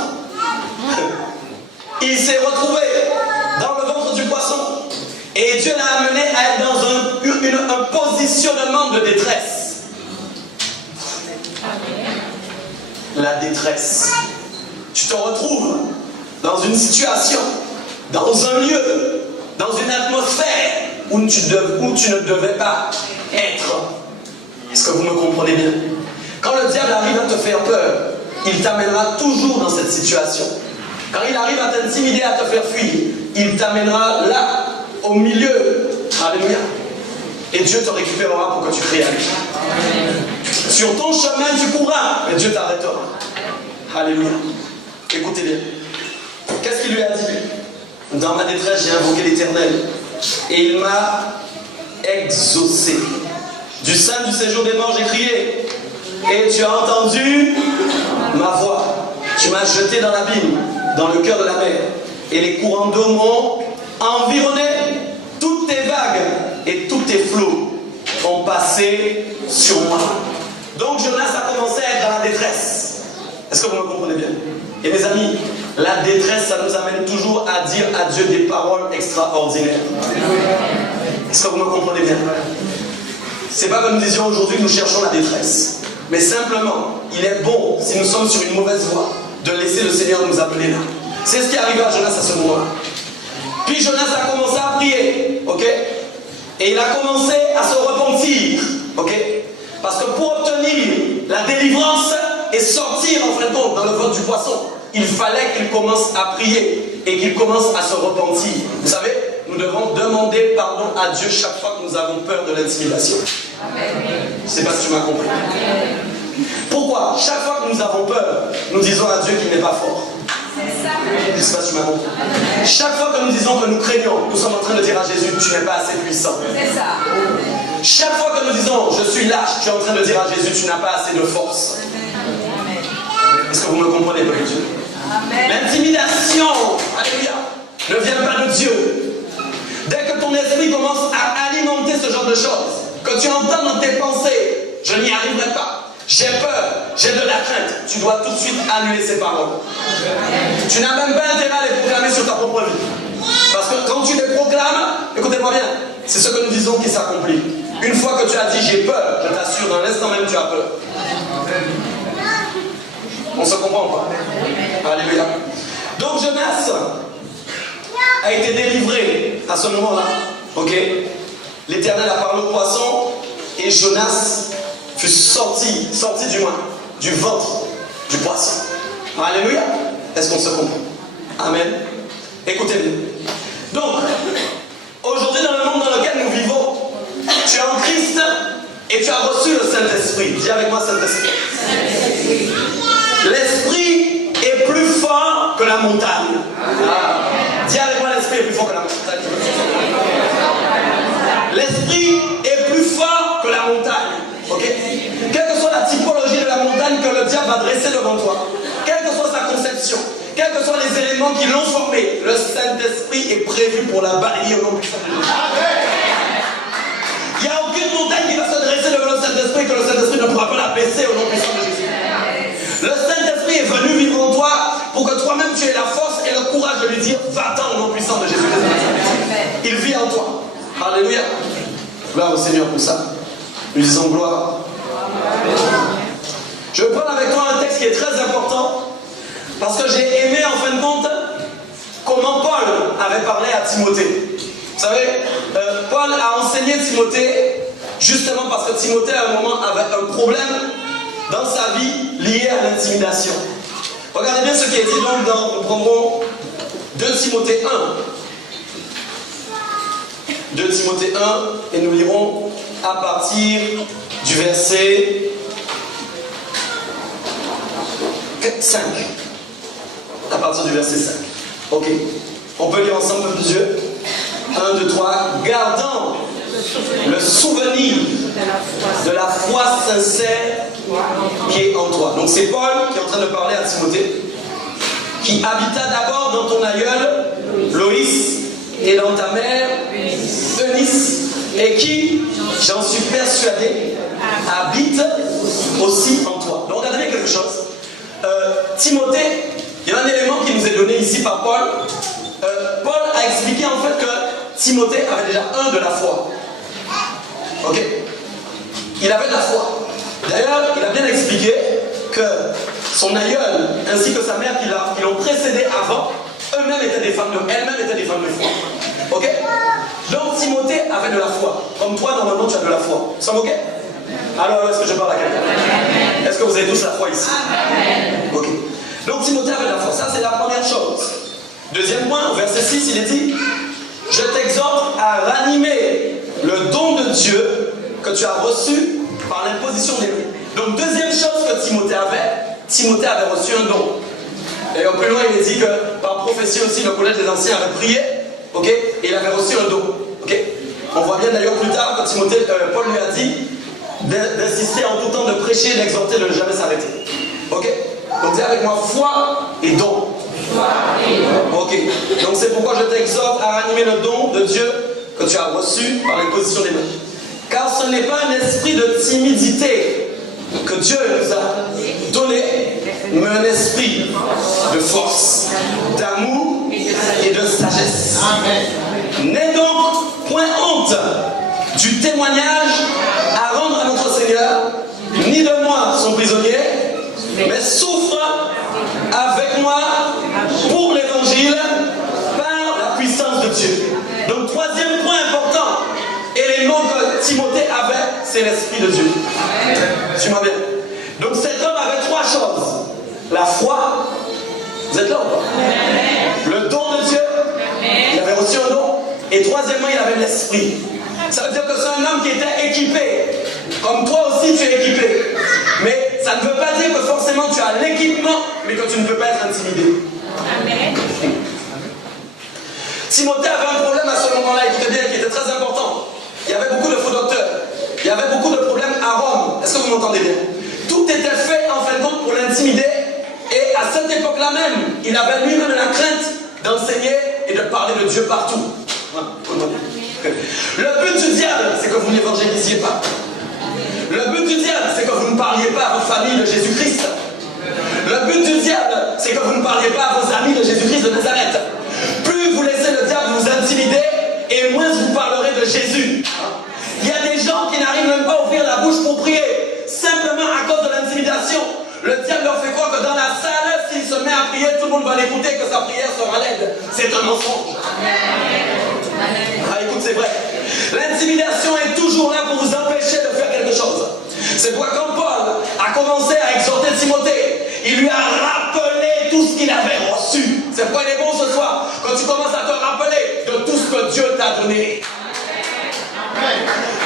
Il s'est retrouvé dans le ventre du poisson. Et Dieu l'a amené à être dans un positionnement de détresse. La détresse. Tu te retrouves dans une situation, dans un lieu, dans une atmosphère où tu ne devais pas être. Est-ce que vous me comprenez bien? Quand le diable arrive à te faire peur, il t'amènera toujours dans cette situation. Quand il arrive à t'intimider, à te faire fuir, il t'amènera là, au milieu. Alléluia. Et Dieu te récupérera pour que tu cries à lui. Sur ton chemin, tu courras, mais Dieu t'arrêtera. Alléluia. Écoutez bien. Qu'est-ce qu'il lui a dit? Dans ma détresse, j'ai invoqué l'Éternel. Et il m'a exaucé. Du sein du séjour des morts, j'ai crié. Et tu as entendu ma voix. Tu m'as jeté dans l'abîme, dans le cœur de la mer. Et les courants d'eau m'ont environné. Toutes tes vagues et tous tes flots ont passé sur moi. Donc Jonas a commencé à être dans la détresse. Est-ce que vous me comprenez bien? Et mes amis, la détresse, ça nous amène toujours à dire à Dieu des paroles extraordinaires. Est-ce que vous me comprenez bien? C'est pas comme nous disions aujourd'hui que nous cherchons la détresse. Mais simplement, il est bon, si nous sommes sur une mauvaise voie, de laisser le Seigneur nous appeler là. C'est ce qui est arrivé à Jonas à ce moment-là. Puis Jonas a commencé à prier, ok? Et il a commencé à se repentir, ok? Parce que pour obtenir la délivrance et sortir en fin de compte dans le ventre du poisson, il fallait qu'il commence à prier et qu'il commence à se repentir. Vous savez, nous devons demander pardon à Dieu chaque fois que nous avons peur de l'intimidation. Je ne sais pas si tu m'as compris. Pourquoi? Chaque fois que nous avons peur, nous disons à Dieu qu'il n'est pas fort. Je ne sais pas si tu m'as compris. Chaque fois que nous disons que nous craignons, nous sommes en train de dire à Jésus, tu n'es pas assez puissant. Chaque fois que nous disons, je suis lâche, tu es en train de dire à Jésus, tu n'as pas assez de force. Est-ce que vous me comprenez, peuple de Dieu? L'intimidation, alléluia, ne vient pas de Dieu. Dès que ton esprit commence à alimenter ce genre de choses, que tu entends dans tes pensées, je n'y arriverai pas, j'ai peur, j'ai de la crainte, tu dois tout de suite annuler ces paroles. Tu n'as même pas intérêt à les proclamer sur ta propre vie. Parce que quand tu les proclames, écoutez-moi bien, c'est ce que nous disons qui s'accomplit. Une fois que tu as dit j'ai peur, je t'assure, dans l'instant même tu as peur. On se comprend pas? Alléluia. Donc Jonas a été délivré à ce moment-là. Ok? L'Éternel a parlé au poisson et Jonas fut sorti du ventre du poisson. Alléluia. Est-ce qu'on se comprend? Amen. Écoutez-moi. Donc, aujourd'hui dans le monde dans lequel nous vivons, tu es en Christ et tu as reçu le Saint-Esprit. Dis avec moi Saint-Esprit. L'Esprit est plus fort que la montagne. Dis avec moi l'Esprit est plus fort que la montagne. L'Esprit est plus fort que la montagne. Ok? Quelle que soit la typologie de la montagne que le diable va dresser devant toi, quelle que soit sa conception, quels que soient les éléments qui l'ont formé, le Saint-Esprit est prévu pour la balayer au nom puissant de Jésus. Il n'y a aucune montagne qui va se dresser devant le Saint-Esprit que le Saint-Esprit ne pourra pas la baisser au nom puissant de Jésus. Le Saint-Esprit est venu vivre en toi pour que toi-même tu aies la force et le courage de lui dire va-t'en au nom puissant de Jésus. Il vit en toi. Alléluia. Gloire au Seigneur pour ça. Nous disons gloire. Je vais prendre avec toi un texte qui est très important parce que j'ai aimé en fin de compte comment Paul avait parlé à Timothée. Vous savez, Paul a enseigné Timothée justement parce que Timothée à un moment avait un problème dans sa vie lié à l'intimidation. Regardez bien ce qui est dit donc nous prendrons 2 Timothée 1. 2 Timothée 1 et nous lirons à partir du verset 5. À partir du verset 5. Ok. On peut lire ensemble, peuple de Dieu. 1, 2, 3. Gardant le souvenir de la foi sincère qui est en toi. Donc c'est Paul qui est en train de parler à Timothée, qui habita d'abord dans ton aïeul, Loïs, et dans ta mère, Eunice, et qui, j'en suis persuadé, habite aussi en toi. Donc regardez bien quelque chose. Timothée, il y a un élément qui nous est donné ici par Paul. Paul a expliqué en fait que Timothée avait déjà de la foi. Ok? Il avait de la foi. D'ailleurs, il a bien expliqué que son aïeul ainsi que sa mère qui l'ont précédé avant, elles-mêmes étaient des femmes de foi. Ok? Donc Timothée avait de la foi. Comme toi, normalement, tu as de la foi. Nous sommes ok? Alors, est-ce que je parle à quelqu'un? Est-ce que vous avez tous la foi ici? Ok. Donc Timothée avait de la foi. Ça, c'est la première chose. Deuxième point, au verset 6, il est dit: je t'exhorte à ranimer le don de Dieu que tu as reçu par l'imposition des mains. Donc, deuxième chose que Timothée avait reçu un don. D'ailleurs, plus loin, il est dit que par prophétie aussi, le collège des anciens avait prié, ok, et il avait reçu un don. Ok. On voit bien d'ailleurs plus tard que Paul lui a dit d'insister en tout temps, de prêcher, d'exhorter, de ne jamais s'arrêter. Ok. Donc, dis avec moi, foi et don. Ok. Donc, c'est pourquoi je t'exhorte à ranimer le don de Dieu que tu as reçu par l'imposition des mains. Car ce n'est pas un esprit de timidité que Dieu nous a donné, mais un esprit de force, d'amour et de sagesse. N'aie donc point honte du témoignage Seigneur, ni de moi son prisonnier, mais souffre avec moi pour l'évangile par la puissance de Dieu. Donc, troisième point important, élément que Timothée avait, c'est l'Esprit de Dieu. Suis-moi bien. Donc, cet homme avait trois choses. La foi, vous êtes là ou pas? Le don de Dieu, il avait reçu un don. Et troisièmement, il avait l'Esprit. Ça veut dire que c'est un homme qui était équipé. Comme toi aussi, tu es équipé. Mais ça ne veut pas dire que forcément tu as l'équipement, mais que tu ne peux pas être intimidé. Amen. Timothée avait un problème à ce moment-là, écoutez bien, qui était très important. Il y avait beaucoup de faux docteurs. Il y avait beaucoup de problèmes à Rome. Est-ce que vous m'entendez bien? Tout était fait en fin de compte pour l'intimider. Et à cette époque-là même, il avait lui-même la crainte d'enseigner et de parler de Dieu partout. Le but du diable, c'est que vous n'évangélisiez pas. Le but du diable, c'est que vous ne parliez pas à votre famille de Jésus-Christ. Le but du diable, c'est que vous ne parliez pas à vos amis de Jésus-Christ de Nazareth. Plus vous laissez le diable vous intimider, et moins vous parlerez de Jésus. Il y a des gens qui n'arrivent même pas à ouvrir la bouche pour prier, simplement à cause de l'intimidation. Le diable leur fait croire que dans la salle, s'il se met à prier, tout le monde va l'écouter, que sa prière sera laide. C'est un mensonge. Ah, écoute, c'est vrai. L'intimidation est toujours là pour vous empêcher de faire quelque chose. C'est pourquoi quand Paul a commencé à exhorter Timothée, il lui a rappelé tout ce qu'il avait reçu. C'est pourquoi il est bon ce soir, quand tu commences à te rappeler de tout ce que Dieu t'a donné.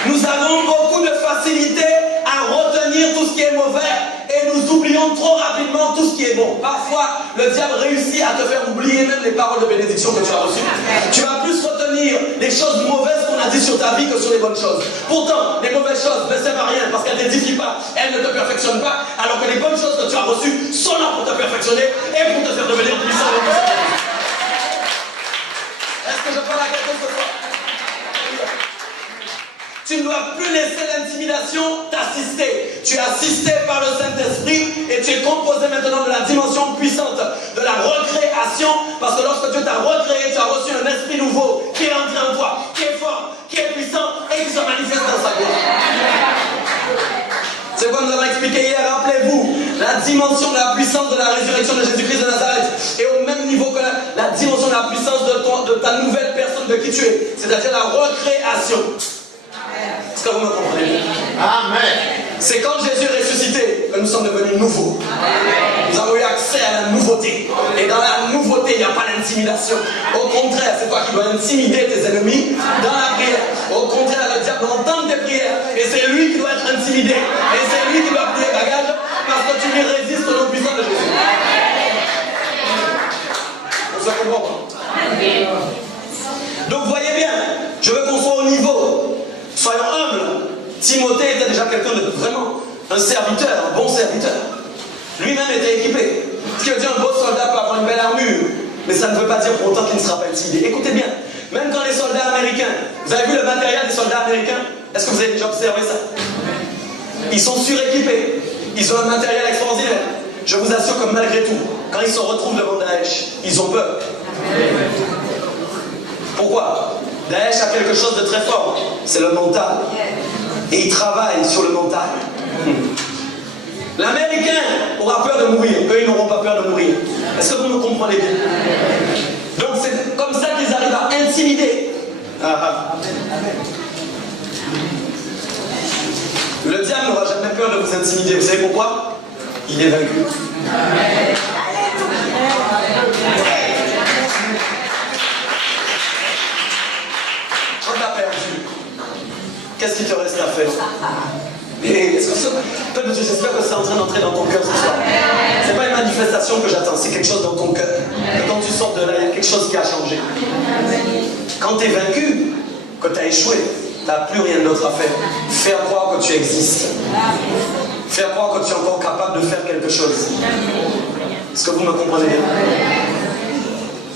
Nous avons beaucoup de facilité à retenir tout ce qui est mauvais et nous oublions trop rapidement tout ce qui est bon. Parfois, le diable réussit à te faire oublier même les paroles de bénédiction que tu as reçues. Tu vas plus retenir les choses mauvaises qu'on a dit sur ta vie que sur les bonnes choses. Pourtant, les mauvaises choses ne servent à rien parce qu'elles ne t'édifient pas, elles ne te perfectionnent pas, alors que les bonnes choses que tu as reçues sont là pour te perfectionner et pour te faire devenir puissant. Est-ce que je parle à quelqu'un ce soir? Tu ne dois plus laisser l'intimidation t'assister. Tu es assisté par le Saint-Esprit et tu es composé maintenant de la dimension puissante de la recréation. Parce que lorsque Dieu t'a recréé, tu as reçu un esprit nouveau qui est entré en toi, qui est fort, qui est puissant et qui se manifeste dans sa gloire. C'est quoi nous avons expliqué hier. Rappelez-vous, la dimension de la puissance de la résurrection de Jésus-Christ de Nazareth est au même niveau que la dimension de la puissance de ta nouvelle personne de qui tu es. C'est-à-dire la recréation. Est-ce que vous me comprenez? Amen. C'est quand Jésus est ressuscité que nous sommes devenus nouveaux. Amen. Nous avons eu accès à la nouveauté. Et dans la nouveauté, il n'y a pas d'intimidation. Au contraire, c'est toi qui dois intimider tes ennemis dans la prière. Au contraire, le diable entend tes prières. Et c'est lui qui doit être intimidé. Et c'est lui qui doit plier bagage parce que tu lui résistes au nom puissant de Jésus. On se comprend pas? Donc voyez bien, je veux qu'on soit au niveau. Soyons humbles. Timothée était déjà quelqu'un de vraiment un serviteur, un bon serviteur. Lui-même était équipé. Ce qui veut dire un beau soldat peut avoir une belle armure, mais ça ne veut pas dire pour autant qu'il ne sera pas intimidé. Écoutez bien, même quand les soldats américains, vous avez vu le matériel des soldats américains? Est-ce que vous avez déjà observé ça? Ils sont suréquipés. Ils ont un matériel extraordinaire. Je vous assure que malgré tout, quand ils se retrouvent devant Daesh, ils ont peur. Pourquoi? Daesh a quelque chose de très fort, c'est le mental. Et il travaille sur le mental. L'Américain aura peur de mourir, eux ils n'auront pas peur de mourir. Est-ce que vous me comprenez bien? Donc c'est comme ça qu'ils arrivent à intimider. Le diable n'aura jamais peur de vous intimider. Vous savez pourquoi? Il est vaincu. Quand tu as perdu, qu'est-ce qu'il te reste à faire? Et est-ce que j'espère que c'est en train d'entrer dans ton cœur ce soir. C'est pas une manifestation que j'attends, c'est quelque chose dans ton cœur. Et quand tu sors de là, il y a quelque chose qui a changé. Quand tu es vaincu, que tu as échoué, tu n'as plus rien d'autre à faire. Faire croire que tu existes. Faire croire que tu es encore capable de faire quelque chose. Est-ce que vous me comprenez bien?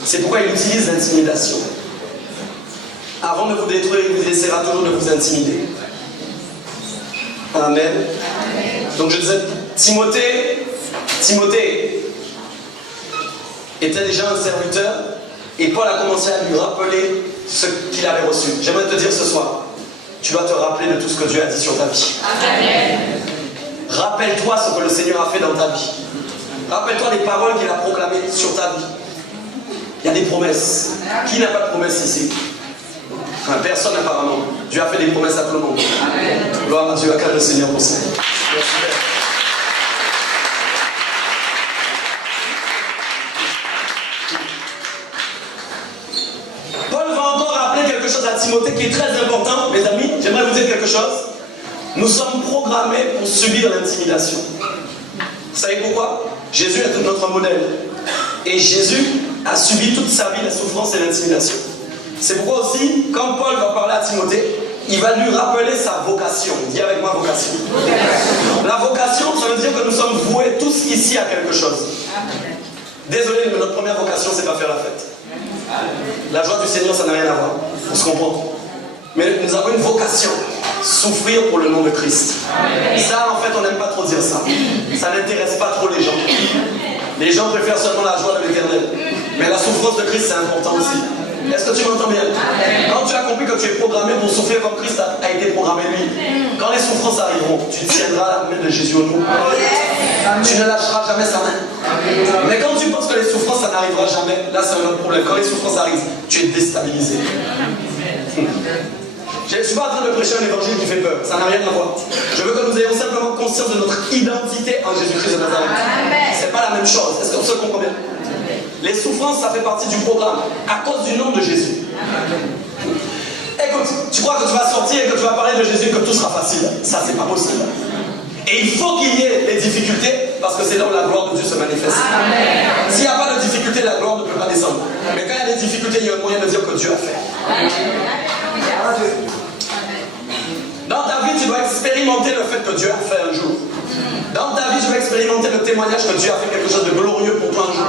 C'est pourquoi il utilise l'intimidation. Avant de vous détruire, il essaiera toujours de vous intimider. Amen. Donc je disais, Timothée était déjà un serviteur et Paul a commencé à lui rappeler ce qu'il avait reçu. J'aimerais te dire ce soir, tu dois te rappeler de tout ce que Dieu a dit sur ta vie. Amen. Rappelle-toi ce que le Seigneur a fait dans ta vie. Rappelle-toi les paroles qu'il a proclamées sur ta vie. Il y a des promesses. Qui n'a pas de promesses ici? Enfin, personne apparemment. Dieu a fait des promesses à tout le monde. Amen. Gloire à Dieu, acclame le Seigneur pour ça. Paul va encore rappeler quelque chose à Timothée qui est très important, mes amis. J'aimerais vous dire quelque chose. Nous sommes programmés pour subir l'intimidation. Vous savez pourquoi? Jésus est notre modèle. Et Jésus a subi toute sa vie la souffrance et l'intimidation. C'est pourquoi aussi, quand Paul va parler à Timothée, il va lui rappeler sa vocation. Dis avec moi vocation. La vocation, ça veut dire que nous sommes voués tous ici à quelque chose. Désolé, mais notre première vocation, c'est pas faire la fête. La joie du Seigneur, ça n'a rien à voir. On se comprend. Mais nous avons une vocation. Souffrir pour le nom de Christ. Ça, en fait, on n'aime pas trop dire ça. Ça n'intéresse pas trop les gens. Les gens préfèrent seulement la joie de l'Éternel. Mais la souffrance de Christ, c'est important aussi. Est-ce que tu m'entends bien? Quand tu as compris que tu es programmé pour souffrir comme Christ a été programmé lui, quand les souffrances arriveront, tu tiendras la main de Jésus au nom. Tu ne lâcheras jamais sa main. Mais quand tu penses que les souffrances, ça n'arrivera jamais, là c'est un autre problème. Quand les souffrances arrivent, tu es déstabilisé. Je ne suis pas en train de prêcher un évangile qui fait peur, ça n'a rien à voir. Je veux que nous ayons simplement conscience de notre identité en Jésus-Christ de Nazareth. C'est pas la même chose. Est-ce qu'on se comprend bien? Les souffrances, ça fait partie du programme à cause du nom de Jésus. Écoute, tu crois que tu vas sortir et que tu vas parler de Jésus et que tout sera facile? Ça, c'est pas possible. Et il faut qu'il y ait des difficultés parce que c'est là où la gloire de Dieu se manifeste. S'il n'y a pas de difficulté, la gloire ne peut pas descendre. Mais quand il y a des difficultés, il y a un moyen de dire que Dieu a fait. Dans ta vie, tu dois expérimenter le fait que Dieu a fait un jour. Dans ta vie, tu vas expérimenter le témoignage que Dieu a fait quelque chose de glorieux pour toi un jour.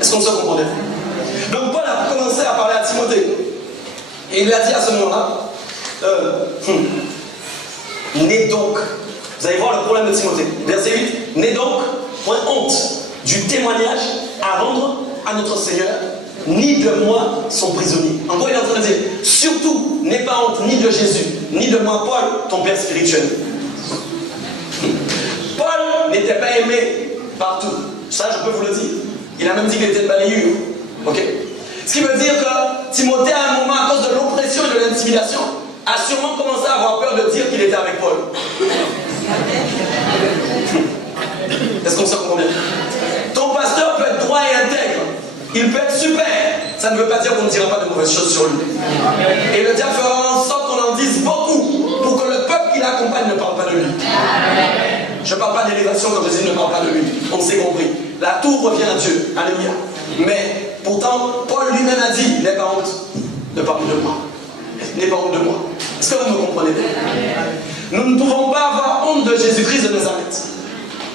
Est-ce qu'on se comprend? Donc Paul a commencé à parler à Timothée. Et il lui a dit à ce moment-là, n'aie donc, vous allez voir le problème de Timothée, verset 8, n'aie donc point honte du témoignage à rendre à notre Seigneur, ni de moi son prisonnier. En gros, il est en train de dire, surtout, n'aie pas honte ni de Jésus, ni de moi, Paul, ton père spirituel. Paul n'était pas aimé partout. Ça, je peux vous le dire. Il a même dit qu'il était de balayure. Ok? Ce qui veut dire que Timothée, à un moment, à cause de l'oppression et de l'intimidation, a sûrement commencé à avoir peur de dire qu'il était avec Paul. Est-ce qu'on se comprend bien? Ton pasteur peut être droit et intègre. Il peut être super. Ça ne veut pas dire qu'on ne dira pas de mauvaises choses sur lui. Et le diable fera en sorte qu'on en dise beaucoup pour que le peuple qui l'accompagne ne parle pas de lui. Je ne parle pas d'élévation quand Jésus ne parle pas de lui. On s'est compris. La tour revient à Dieu. Alléluia. Mais pourtant, Paul lui-même a dit, n'aie pas honte de parler de moi. N'aie pas honte de moi. Est-ce que vous me comprenez bien? Nous ne pouvons pas avoir honte de Jésus-Christ de Nazareth.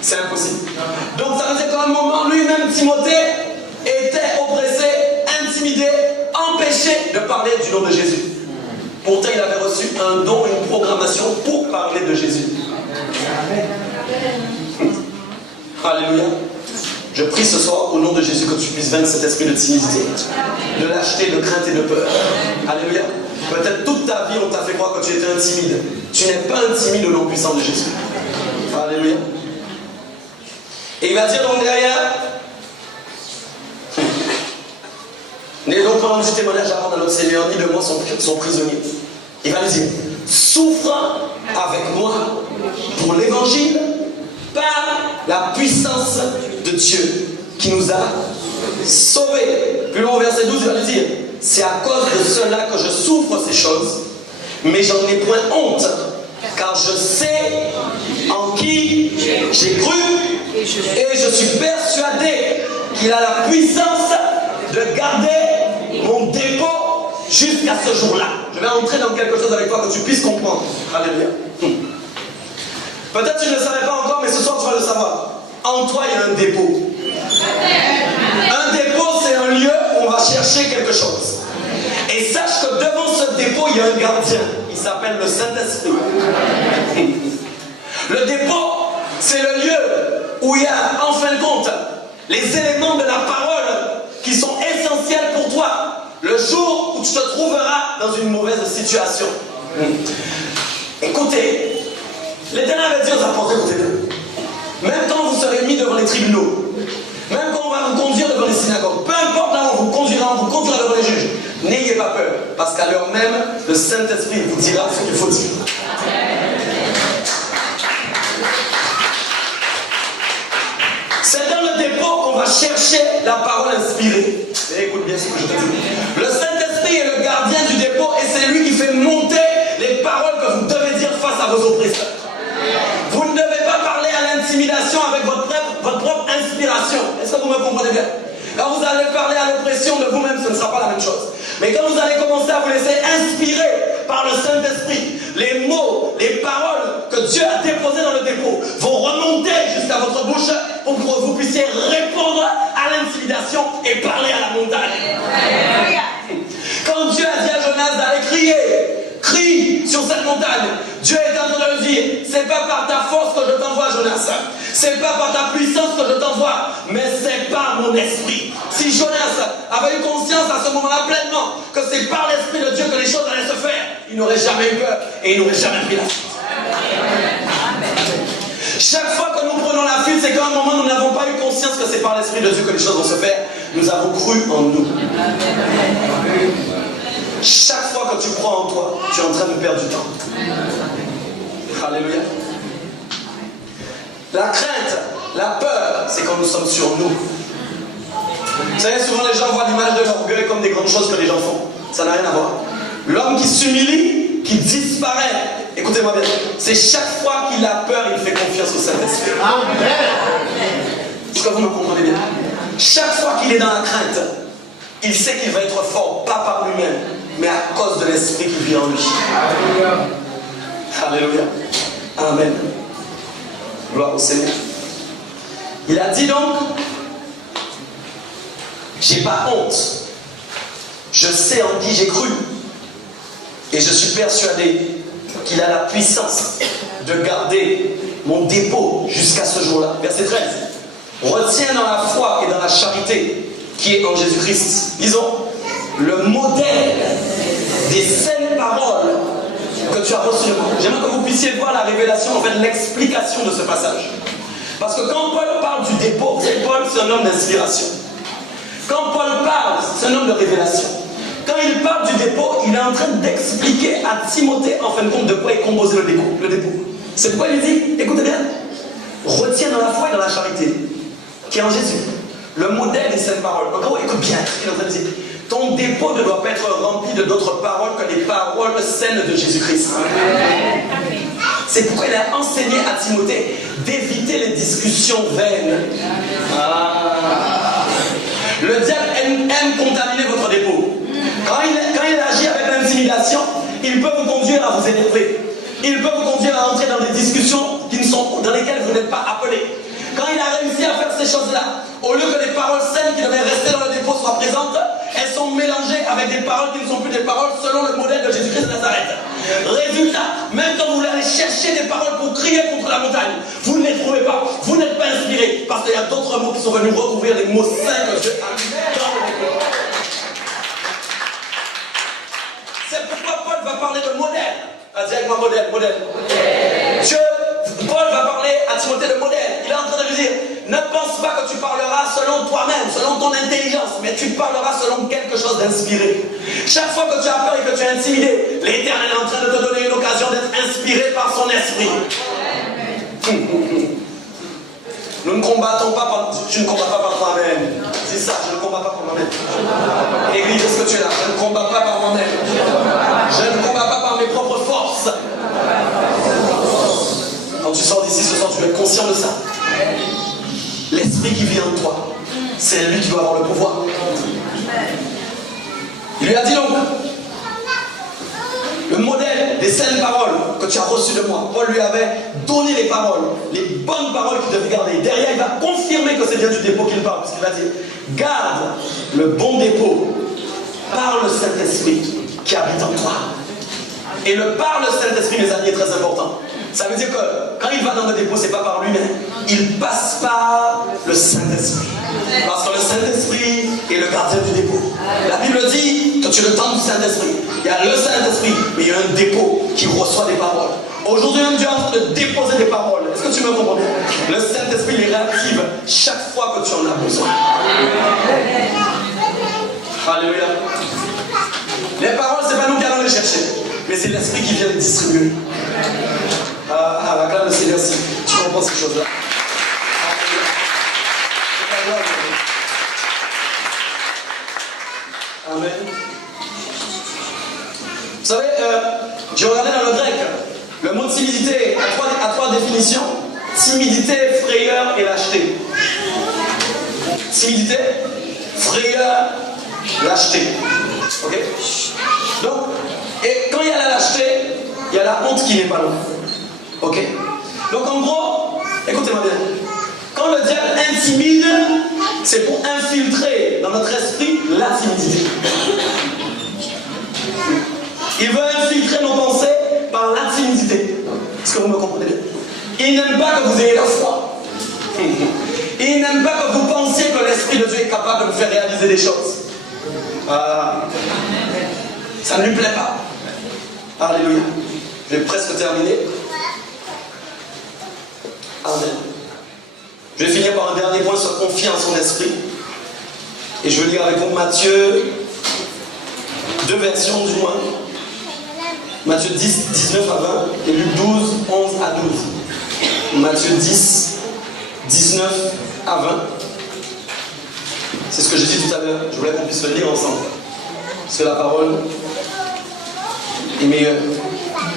C'est impossible. Donc ça veut dire qu'à un moment, lui-même, Timothée, était oppressé, intimidé, empêché de parler du nom de Jésus. Pourtant, il avait reçu un don, une programmation pour parler de Jésus. Alléluia. Je prie ce soir au nom de Jésus que tu puisses vaincre cet esprit de timidité, de lâcheté, de crainte et de peur. Alléluia. Peut-être toute ta vie on t'a fait croire que tu étais intimide. Tu n'es pas intimide au nom puissant de Jésus. Alléluia. Et il va dire donc derrière, n'ayez donc pas rendu témoignage à rendre à notre Seigneur, ni de moi son prisonnier. Il va lui dire, souffre avec moi pour l'évangile par la puissance de Dieu qui nous a sauvés. Plus loin au verset 12, il va lui dire, c'est à cause de cela que je souffre ces choses, mais j'en ai point honte, car je sais en qui j'ai cru et je suis persuadé qu'il a la puissance de garder mon dépôt jusqu'à ce jour-là. Je vais entrer dans quelque chose avec toi que tu puisses comprendre. Alléluia. Peut-être que tu ne le savais pas encore, mais ce soir tu vas le savoir. En toi, il y a un dépôt. Un dépôt, c'est un lieu où on va chercher quelque chose. Et sache que devant ce dépôt, il y a un gardien. Il s'appelle le Saint-Esprit. Le dépôt, c'est le lieu où il y a, en fin de compte, les éléments de la parole qui sont essentiels pour toi. Le jour où tu te trouveras dans une mauvaise situation. Écoutez, l'Éternel avait dit aux apôtres, écoutez-le. Même quand vous serez mis devant les tribunaux, même quand on va vous conduire devant les synagogues, peu importe là où on vous conduira devant les juges, n'ayez pas peur, parce qu'à l'heure même, le Saint-Esprit vous dira ce qu'il faut dire. C'est dans le dépôt qu'on va chercher la parole inspirée. Et écoute bien ce que je te dis. Le Saint-Esprit est le gardien du dépôt et c'est lui qui fait monter les paroles que vous devez dire face à vos oppresseurs. Vous ne devez pas parler à l'intimidation avec votre propre inspiration. Est-ce que vous me comprenez bien? Quand vous allez parler à l'oppression de vous-même, ce ne sera pas la même chose. Mais quand vous allez commencer à vous laisser inspirer par le Saint-Esprit, les mots, les paroles que Dieu a déposées dans le dépôt vont remonter jusqu'à votre bouche pour que vous puissiez répondre à l'intimidation et parler à la montagne. Quand Dieu a dit à Jonas d'aller crier, crie sur cette montagne, Dieu est en train de lui dire, c'est pas par ta force que je t'envoie, Jonas, c'est pas par ta puissance que je t'envoie, mais c'est par mon esprit. Si Jonas avait eu conscience à ce moment-là pleinement que c'est par l'esprit de Dieu que les choses allaient se faire, il n'aurait jamais eu peur et il n'aurait jamais pris la fuite. Chaque fois que nous prenons la fuite, c'est qu'à un moment nous n'avons pas eu conscience que c'est par l'esprit de Dieu que les choses vont se faire. Nous avons cru en nous. Chaque fois que tu crois en toi, tu es en train de perdre du temps. Alléluia. La crainte, la peur, c'est quand nous sommes sur nous. Vous savez, souvent les gens voient l'image de l'orgueil comme des grandes choses que les gens font. Ça n'a rien à voir. L'homme qui s'humilie, qui disparaît, écoutez-moi bien, c'est chaque fois qu'il a peur, il fait confiance au Saint-Esprit. Amen. Est-ce que vous me comprenez bien? Chaque fois qu'il est dans la crainte, il sait qu'il va être fort, pas par lui-même, mais à cause de l'Esprit qui vit en lui. Alléluia. Alléluia. Amen. Gloire au Seigneur. Il a dit donc, j'ai pas honte. Je sais en qui j'ai cru. Et je suis persuadé qu'il a la puissance de garder mon dépôt jusqu'à ce jour-là. Verset 13. Retiens dans la foi et dans la charité qui est en Jésus-Christ. Disons, le modèle des saines paroles que tu as reçues de moi. J'aimerais que vous puissiez voir la révélation, en fait, l'explication de ce passage. Parce que quand Paul parle du dépôt, vous savez, Paul, c'est un homme d'inspiration. Quand Paul parle, c'est un homme de révélation. Quand il parle du dépôt, il est en train d'expliquer à Timothée, en fin de compte, de quoi est composé le dépôt. C'est pourquoi il dit, écoutez bien, retiens dans la foi et dans la charité, qui est en Jésus, le modèle des saintes paroles. En gros, écoute bien, il est en train de dire, ton dépôt ne doit pas être rempli de d'autres paroles que les paroles saines de Jésus-Christ. C'est pourquoi il a enseigné à Timothée d'éviter les discussions vaines. Le diable aime contaminer votre dépôt. Quand il agit avec l'intimidation, il peut vous conduire à vous énerver. Il peut vous conduire à entrer dans des discussions dans lesquelles vous n'êtes pas appelé. Quand il a réussi à faire ces choses-là, au lieu que les paroles saines qui devaient rester dans le dépôt soient présentes, elles sont mélangées avec des paroles qui ne sont plus des paroles selon le modèle de Jésus-Christ de Nazareth. Résultat, même quand vous voulez aller chercher des paroles pour crier contre la montagne, vous ne les trouvez pas. Vous n'êtes pas inspiré parce qu'il y a d'autres mots qui sont venus recouvrir les mots sains que Dieu a mis dans le dépôt. C'est pourquoi Paul va parler de modèle. Vas-y avec moi, modèle. Paul va parler à Timothée de modèle. Il est en train de lui dire, ne pense pas que tu parleras selon toi-même, selon ton intelligence, mais tu parleras selon quelque chose d'inspiré. Chaque fois que tu as peur et que tu es intimidé, l'Éternel est en train de te donner une occasion d'être inspiré par son esprit. Nous ne combattons pas par... Tu ne combats pas par toi-même. C'est ça, je ne combats pas par moi-même. Église, est-ce que tu es là? Je ne combats pas par moi-même. Je ne combats pas par mes propres forces. Quand tu sors d'ici ce soir, tu dois être conscient de ça. L'esprit qui vit en toi, c'est lui qui doit avoir le pouvoir. Il lui a dit donc, le modèle des saines paroles que tu as reçues de moi. Paul lui avait donné les paroles, les bonnes paroles qu'il devait garder. Derrière, il va confirmer que c'est bien du dépôt qu'il parle, parce qu'il va dire, garde le bon dépôt par le Saint-Esprit qui habite en toi. Et le par le Saint-Esprit, mes amis, est très important. Ça veut dire que quand il va dans le dépôt, c'est pas par lui-même. Il passe par le Saint-Esprit. Parce que le Saint-Esprit est le gardien du dépôt. La Bible dit que tu es le temple du Saint-Esprit. Il y a le Saint-Esprit, mais il y a un dépôt qui reçoit des paroles. Aujourd'hui même, Dieu est en train de déposer des paroles. Est-ce que tu me comprends bien? Le Saint-Esprit les réactive chaque fois que tu en as besoin. Alléluia. Les paroles, c'est pas nous qui allons les chercher, mais c'est l'Esprit qui vient les distribuer. Acclame le Seigneur si tu comprends ces choses-là. Amen. Vous savez, j'ai regardé dans le grec, le mot timidité a trois définitions. Timidité, frayeur et lâcheté. Timidité, frayeur, lâcheté. Ok? Donc, et quand il y a la lâcheté, il y a la honte qui n'est pas là. Ok? Donc en gros, écoutez-moi bien. Quand le diable intimide, c'est pour infiltrer dans notre esprit la timidité. Il veut infiltrer nos pensées par la timidité. Est-ce que vous me comprenez bien? Il n'aime pas que vous ayez la foi. Il n'aime pas que vous pensiez que l'Esprit de Dieu est capable de vous faire réaliser des choses. Ça ne lui plaît pas. Alléluia. Je vais presque terminer. Amen. Je vais finir par un dernier point sur confiance en esprit. Et je vais lire avec vous Matthieu, 2 versions du moins. Matthieu 10, 19 à 20 et Luc 12, 11 à 12. Matthieu 10, 19 à 20. C'est ce que j'ai dit tout à l'heure. Je voulais qu'on puisse le lire ensemble. Parce que la parole est meilleure.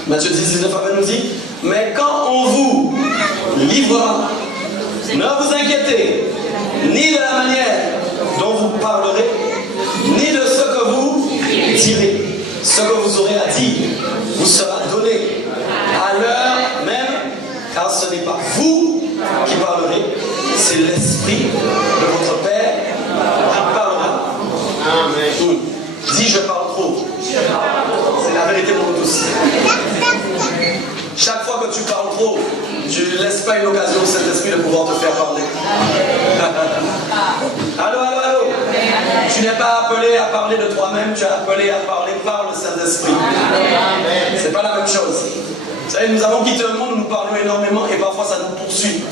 Matthieu 10, 19 à 20 nous dit: mais quand on vous livrera, ne vous inquiétez ni de la manière dont vous parlerez, ni de ce que vous direz. Ce que vous aurez à dire vous sera donné à l'heure même, car ce n'est pas vous qui parlerez, c'est l'Esprit de votre Père qui parlera. Amen. Dis: je parle trop. C'est la vérité pour nous tous. Chaque fois que tu parles trop, tu ne laisses pas une occasion au Saint-Esprit de pouvoir te faire parler. Allô, allô, allô. Tu n'es pas appelé à parler de toi-même, tu es appelé à parler par le Saint-Esprit. C'est pas la même chose. Vous savez, nous avons quitté un monde où nous parlons énormément et parfois ça nous poursuit,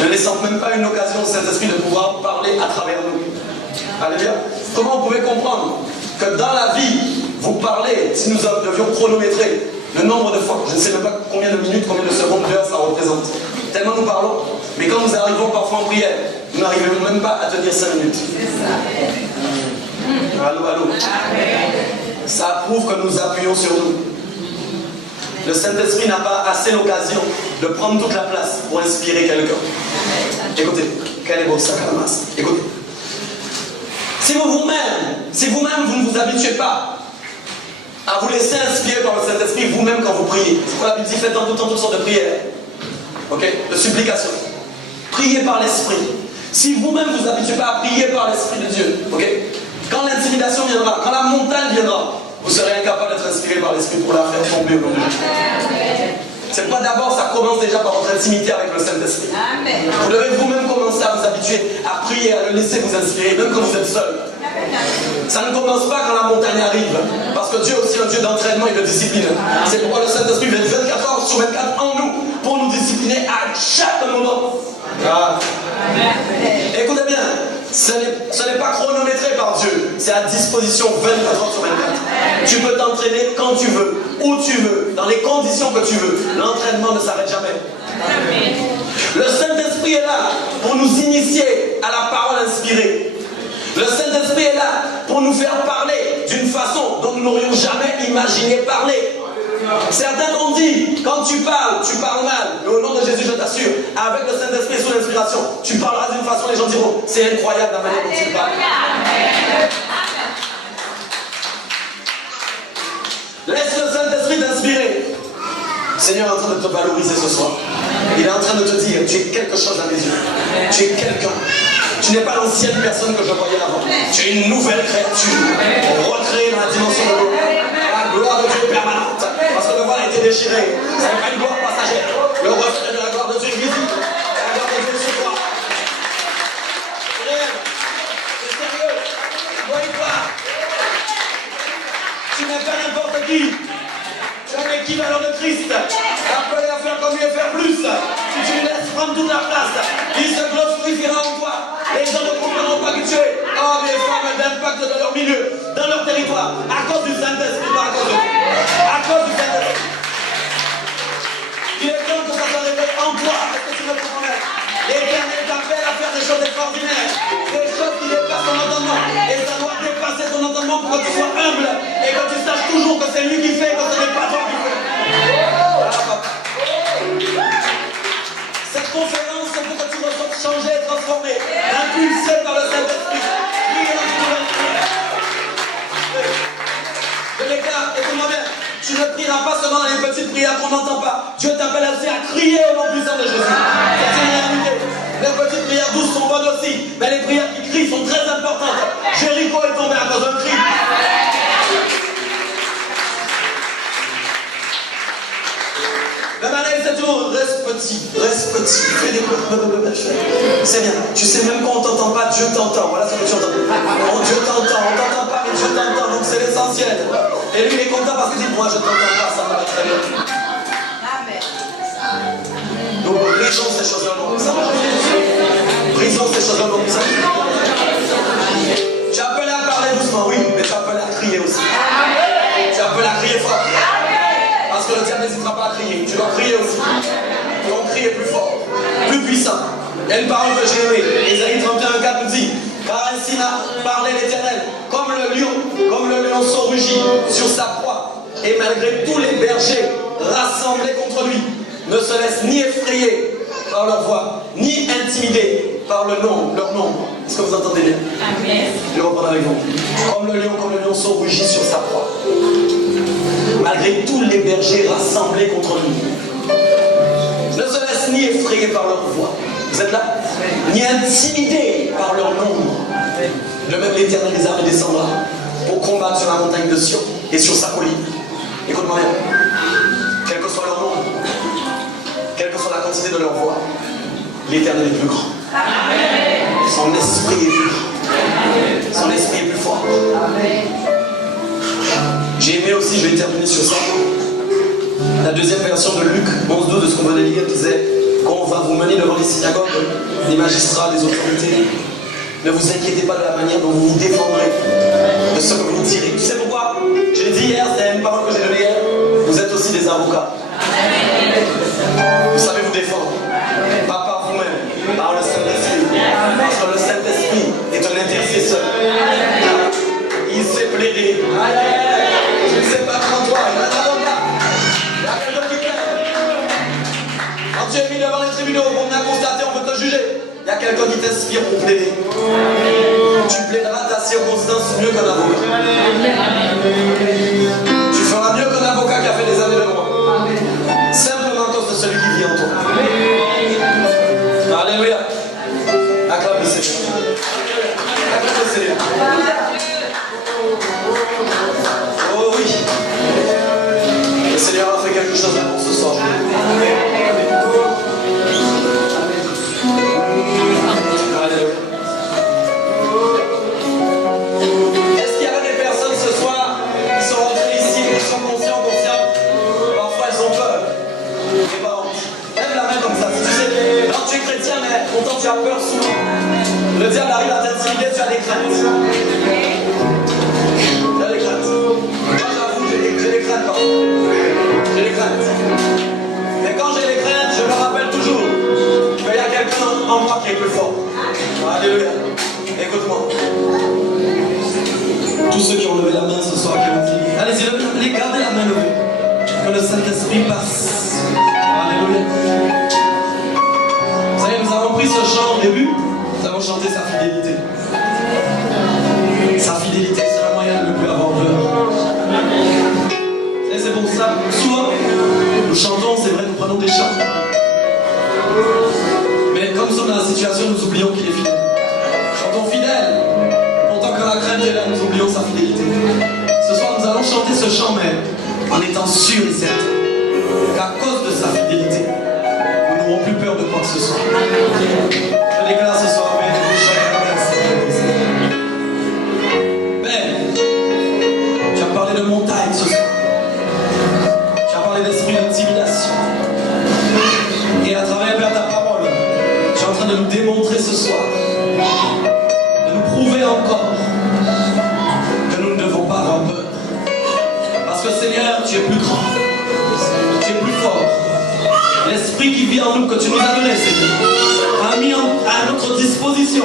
ne laissant même pas une occasion au Saint-Esprit de pouvoir parler à travers nous. Alléluia. Comment vous pouvez comprendre que dans la vie, vous parlez, si nous devions chronométrer le nombre de fois, je ne sais même pas combien de minutes, combien de secondes, d'heures ça représente. Tellement nous parlons, mais quand nous arrivons parfois en prière, nous n'arrivons même pas à tenir 5 minutes. Allô, allô. Ça prouve que nous appuyons sur nous. Le Saint-Esprit n'a pas assez l'occasion de prendre toute la place pour inspirer quelqu'un. Écoutez, écoutez. Si vous-même, vous ne vous habituez pas à vous laisser inspirer par le Saint-Esprit vous-même quand vous priez. C'est quoi la Bible dit? Faites dans tout temps toutes sortes de prières. Ok? De supplication. Priez par l'Esprit. Si vous-même vous habituez pas à prier par l'Esprit de Dieu, ok? Quand l'intimidation viendra, quand la montagne viendra, vous serez incapable d'être inspiré par l'Esprit pour la faire tomber au nom de Dieu. C'est pourquoi d'abord ça commence déjà par votre intimité avec le Saint-Esprit. Vous devez vous-même commencer à vous habituer à prier, à le laisser vous inspirer, même quand vous êtes seul. Ça ne commence pas quand la montagne arrive, parce que Dieu est aussi un Dieu d'entraînement et de discipline. C'est pourquoi le Saint-Esprit vient 24 heures sur 24 en nous, pour nous discipliner à chaque moment. Ah. Écoutez bien, ce n'est pas chronométré par Dieu, c'est à disposition 24 heures sur 24. Tu peux t'entraîner quand tu veux, où tu veux, dans les conditions que tu veux. L'entraînement ne s'arrête jamais. Le Saint-Esprit est là pour nous initier à la parole inspirée. Le Saint-Esprit est là pour nous faire parler d'une façon dont nous n'aurions jamais imaginé parler. Certains t'ont dit, quand tu parles mal. Mais au nom de Jésus, je t'assure, avec le Saint-Esprit et sous l'inspiration, tu parleras d'une façon, les gens diront, c'est incroyable la manière dont tu parles. Laisse le Saint-Esprit t'inspirer. Le Seigneur est en train de te valoriser ce soir. Il est en train de te dire, tu es quelque chose à mes yeux. Tu es quelqu'un. Tu n'es pas l'ancienne personne que je voyais avant. Tu es une nouvelle créature, recréée dans la dimension de l'eau. La gloire de Dieu est permanente. Parce que le voile a été déchiré. Ce n'est pas une gloire passagère. Le reflet de la gloire de Dieu est visible. La gloire de Dieu est sur toi. C'est réel. C'est sérieux. Dois y croire. Tu n'es pas n'importe qui. Tu Tu es l'équivalent de Christ. Appelé à faire comme lui et faire plus. Si tu lui laisses prendre toute la place, il se glorifiera en toi. Les gens ne comprendront pas qui tu es. Hommes et femmes d'impact dans leur milieu, dans leur territoire, à cause du Saint-Esprit, pas à cause de vous. À cause du Saint-Esprit. Il est temps que ça soit révélé en toi. Est-ce que tu me comprends même? L'Éternel t'appelle à faire des choses extraordinaires. Des choses qui dépassent ton entendement. Et ça doit dépasser ton entendement pour que tu sois humble. Et que tu saches toujours que c'est lui qui fait, que ce n'est pas toi qui fais. Cette conférence, c'est pour que tu ressortes changé, transformé, impulsé par le Saint-Esprit. Les gars, écoute-moi bien. Tu ne prieras pas seulement dans les petites prières qu'on n'entend pas. Dieu t'appelle aussi à crier au nom puissant de Jésus. C'est une réalité. Les petites prières douces sont bonnes aussi, mais les prières qui crient sont très importantes. Jéricho est tombé à cause d'un cri. La manette, c'est tout. Reste petit, fais des c'est bien. Tu sais, même quand on t'entend pas, Dieu t'entend. Voilà ce que tu entends. Oh, Dieu t'entend, on t'entend pas, mais Dieu t'entend. Donc c'est l'essentiel. Et lui, il est content parce qu'il dit, moi, je t'entends pas, ça me va très bien. Donc, brisons ces choses-là. Brisons ces choses-là. Tu as appelé à parler doucement, oui, mais tu as appelé à crier aussi. Tu as appelé à crier fort. Parce que le diable n'hésitera pas à crier. Tu dois crier aussi. Ton cri est plus fort, plus puissant. Il y a une parole que j'ai aimée. Ésaïe 31:4 nous dit, car ainsi m'a parlé l'Éternel, comme le lionceau rugit sur sa proie, et malgré tous les bergers rassemblés contre lui, ne se laissent ni effrayer par leur voix, ni intimider par leur nombre. Est-ce que vous entendez bien? Amen. Je vais reprendre avec vous. Comme le lionceau rugit sur sa proie, malgré tous les bergers rassemblés contre lui, ne se laissent ni effrayer par leur voix. Vous êtes là? Ni intimidés par leur nombre. De même l'Éternel des armées descendra pour combattre sur la montagne de Sion et sur sa colline. Écoute-moi bien. Quel que soit leur nombre, quelle que soit la quantité de leur voix, l'Éternel est plus grand. Son esprit est plus grand. Son esprit est plus fort. J'ai aimé aussi, je vais terminer sur ça, la deuxième version de Luc 11:12 de ce qu'on venait de lire disait, quand on va vous mener devant les synagogues, les magistrats, les autorités, ne vous inquiétez pas de la manière dont vous vous défendrez de ce que vous direz. Tu sais pourquoi? Je l'ai dit hier, c'était une parole que j'ai donnée hier. Vous êtes aussi des avocats. Vous savez vous défendre. Pas par vous-même, par le Saint-Esprit. Parce que le Saint-Esprit est un intercesseur. Il sait plaider. Je ne sais pas comment toi, il y a un avocat. Il y a quelqu'un qui plaide. Quand tu es mis devant les tribunaux, on a constaté, on veut te juger. Il y a quelqu'un qui t'inspire pour plaider. Tu plaideras ta circonstance mieux qu'un avocat. Tu feras mieux qu'un avocat qui a fait des années de droit. Simplement à cause de celui qui vit en toi. Alléluia. Acclame le Seigneur. Acclame le Seigneur. Oh oui. Le Seigneur a fait quelque chose pour ce soir. Est-ce qu'il y avait des personnes ce soir qui sont rentrées ici, qui sont conscientes? Parfois elles ont peur. Et pas honte. Lève la main comme ça. Si tu sais, quand tu es chrétien, mais pourtant tu as peur souvent. Le diable arrive à t'intimider, tu as des craintes. Tu as des craintes. Moi j'avoue, j'ai des craintes parfois. J'ai des craintes. Mais quand j'ai des craintes, je me rappelle toujours qu'il y a quelqu'un en moi qui est plus fort. Alléluia. Écoute-moi. Tous ceux qui ont levé la main ce soir, qui ont dit, allez-y, gardez la main levée. Que le Saint-Esprit passe. Alléluia. Vous savez, nous avons pris ce chant au début. Nous avons chanté sa fidélité. Sa fidélité, c'est le moyen de ne plus avoir peur. Et c'est pour ça, souvent, nous chantons, c'est vrai, nous prenons des chants. Mais comme nous sommes dans la situation, nous oublions qu'il est fidèle. Chantons fidèle. Pourtant, quand la crainte est là, nous oublions sa fidélité. Ce soir, nous allons chanter ce chant, mais en étant sûrs et certains qu'à cause de sa fidélité, nous n'aurons plus peur de quoi que ce soit. Je déclare ce soir, mais nous chantons Père, tu as parlé de montagne ce soir. tu es plus grand. Tu es plus fort. L'esprit qui vit en nous, que tu nous as donné, Seigneur, a mis à notre disposition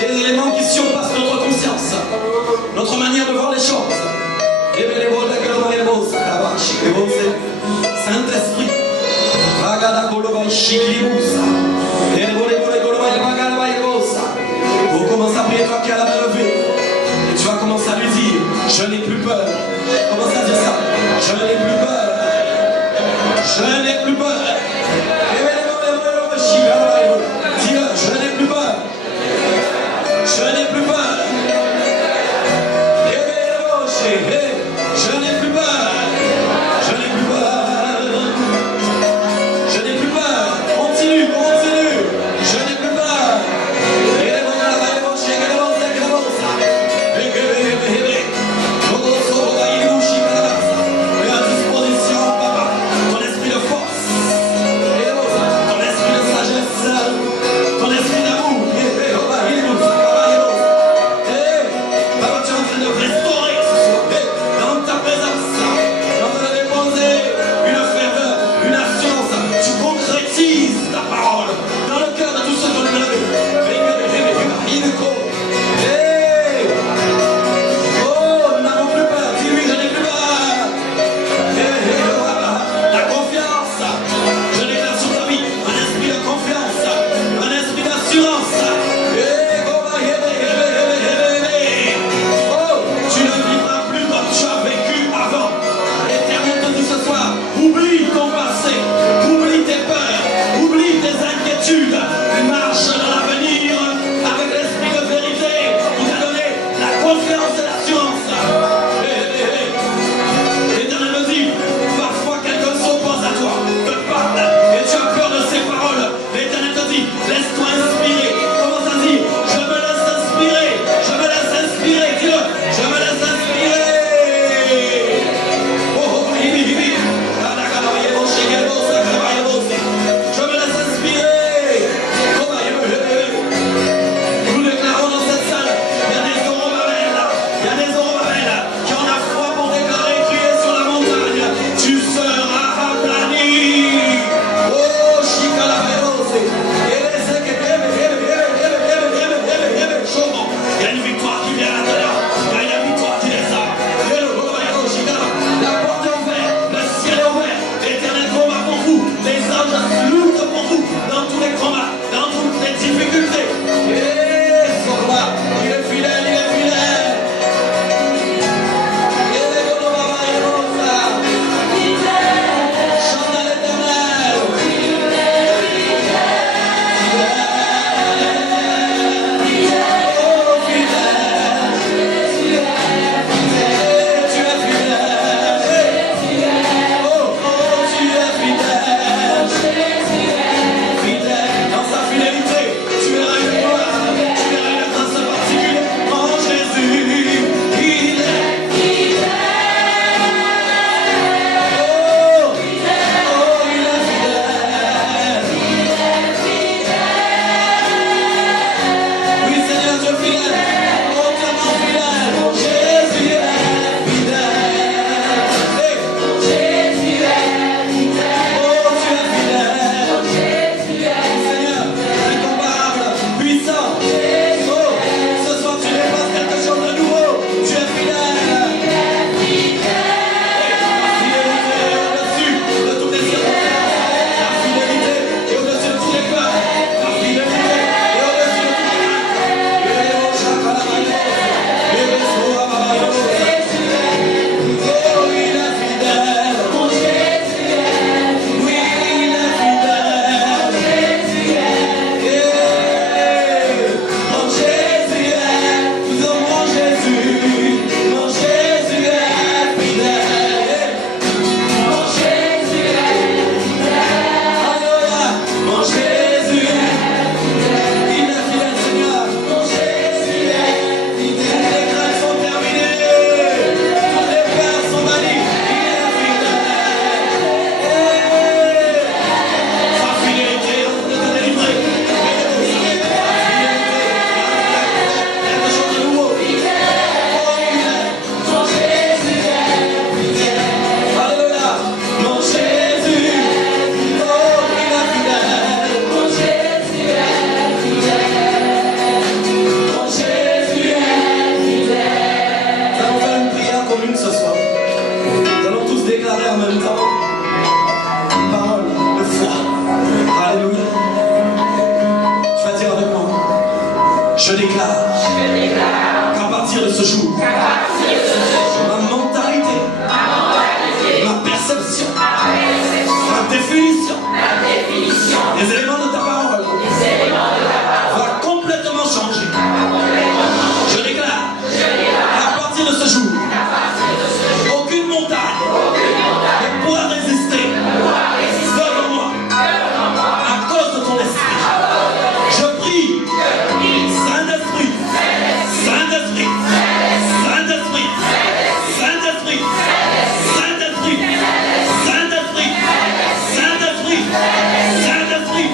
des éléments qui surpassent notre conscience, notre manière de voir les choses. Saint-Esprit, vous commencez à prier, toi qui as la main levée, et tu vas commencer à lui dire, je n'ai plus peur. Commence à dire ça, je n'ai plus peur. Je n'ai plus peur. Dis-le, je n'ai plus peur. Je n'ai plus peur. Je n'ai plus peur. Je n'ai plus peur. Je n'ai plus peur. Continue, continue. Je n'ai plus peur. Mets à disposition, papa, ton esprit de force, ton esprit de sagesse, ton esprit d'amour. Papa, tu es en train de restaurer ce soir. commune ce soir. Nous allons tous déclarer en même temps une parole de foi. Alléluia. Tu vas dire avec moi. Je déclare qu'à partir de ce jour, ma mentalité, ma perception, ma définition, les éléments de ta parole va complètement changer. Je déclare qu'à partir de ce jour, aucune montagne ne pourra résister devant moi à cause de ton esprit. Je prie, Saint-Esprit, Saint-Esprit, Saint-Esprit, Saint-Esprit, Saint-Esprit, Saint-Esprit, Saint-Esprit, Saint-Esprit,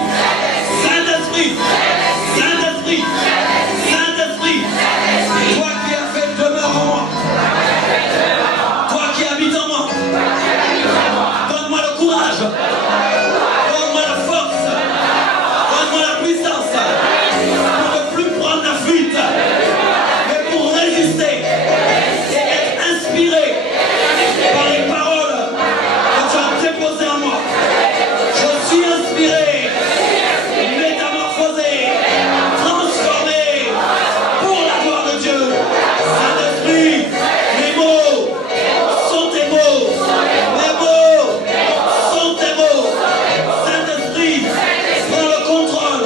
Saint-Esprit, Saint-Esprit, Saint-Esprit, toi qui as fait demeure en moi, toi qui habites en moi, donne-moi le courage, donne-moi la force, donne-moi la puissance pour ne plus prendre la fuite, mais pour résister et être inspiré par les paroles que tu as déposées en moi. Je suis inspiré, métamorphosé, transformé pour la gloire de Dieu. Saint-Esprit, mes mots sont tes mots. Mes mots sont tes mots. Saint-Esprit, prends le contrôle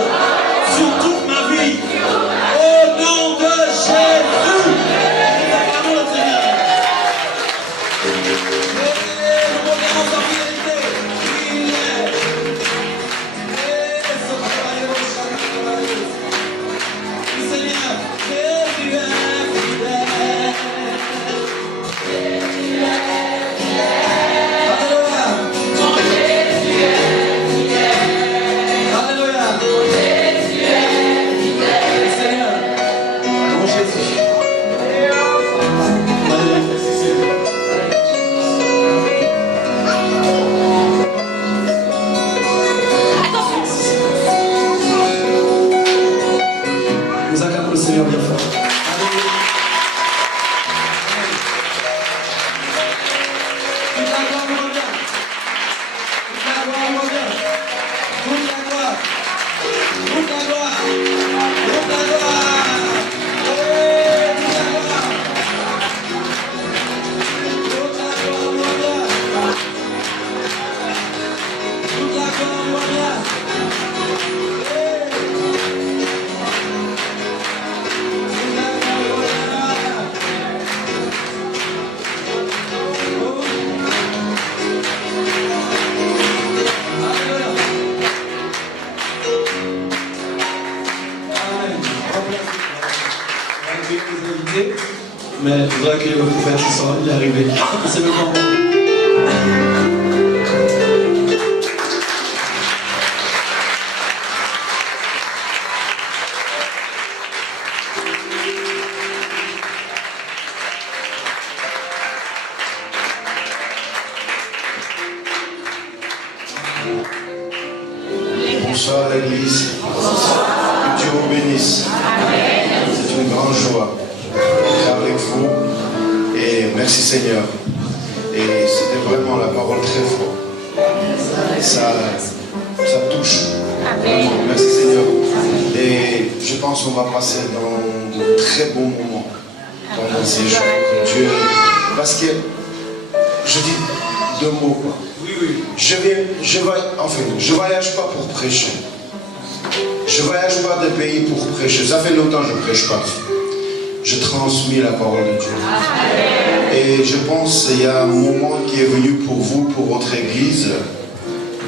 sur toute ma vie. Au nom de Jésus. Acclamons le Seigneur. Nous modérons sa fidélité. Il est. Seigneur, Jésus est fidèle. Alléluia. Alléluia. Seigneur, mon Jésus. Nous acclamons le Seigneur bien fort. Toute la gloire nous revient. Toute la gloire nous revient. Toute la gloire. Toute la gloire. Toute la gloire. Oh, toute la gloire. Toute la gloire nous revient. Toute la gloire nous revient. Mais je voudrais accueillir le prophète ce soir, il est arrivé. C'est le moment. Bonsoir l'église. Que Dieu vous bénisse. C'est une grande joie d'être avec vous. Et merci Seigneur. Et c'était vraiment la parole très forte. Ça touche. Vraiment. Merci Seigneur. Et je pense qu'on va passer dans de très bons moments pendant ces jours. Dieu. Parce que je dis deux mots quoi. Je voyage pas pour prêcher. Je voyage pas de pays pour prêcher. Ça fait longtemps que je ne prêche pas. Je transmets la parole de Dieu. Et je pense qu'il y a un moment qui est venu pour vous, pour votre église.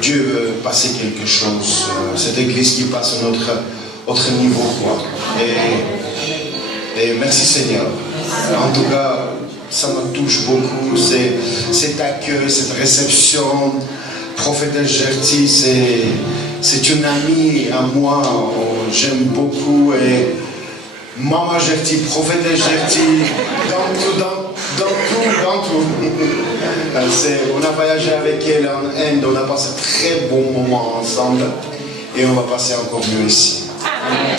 Dieu veut passer quelque chose. Cette église qui passe à notre niveau. Quoi. Et merci Seigneur. En tout cas, ça me touche beaucoup. Cet accueil, cette réception. Prophétesse Gertie, c'est une amie à moi. J'aime beaucoup. Et Maman Gertie, prophétesse Gertie, dans tout. On a voyagé avec elle en Inde, on a passé très bons moments ensemble et on va passer encore mieux ici. Amen.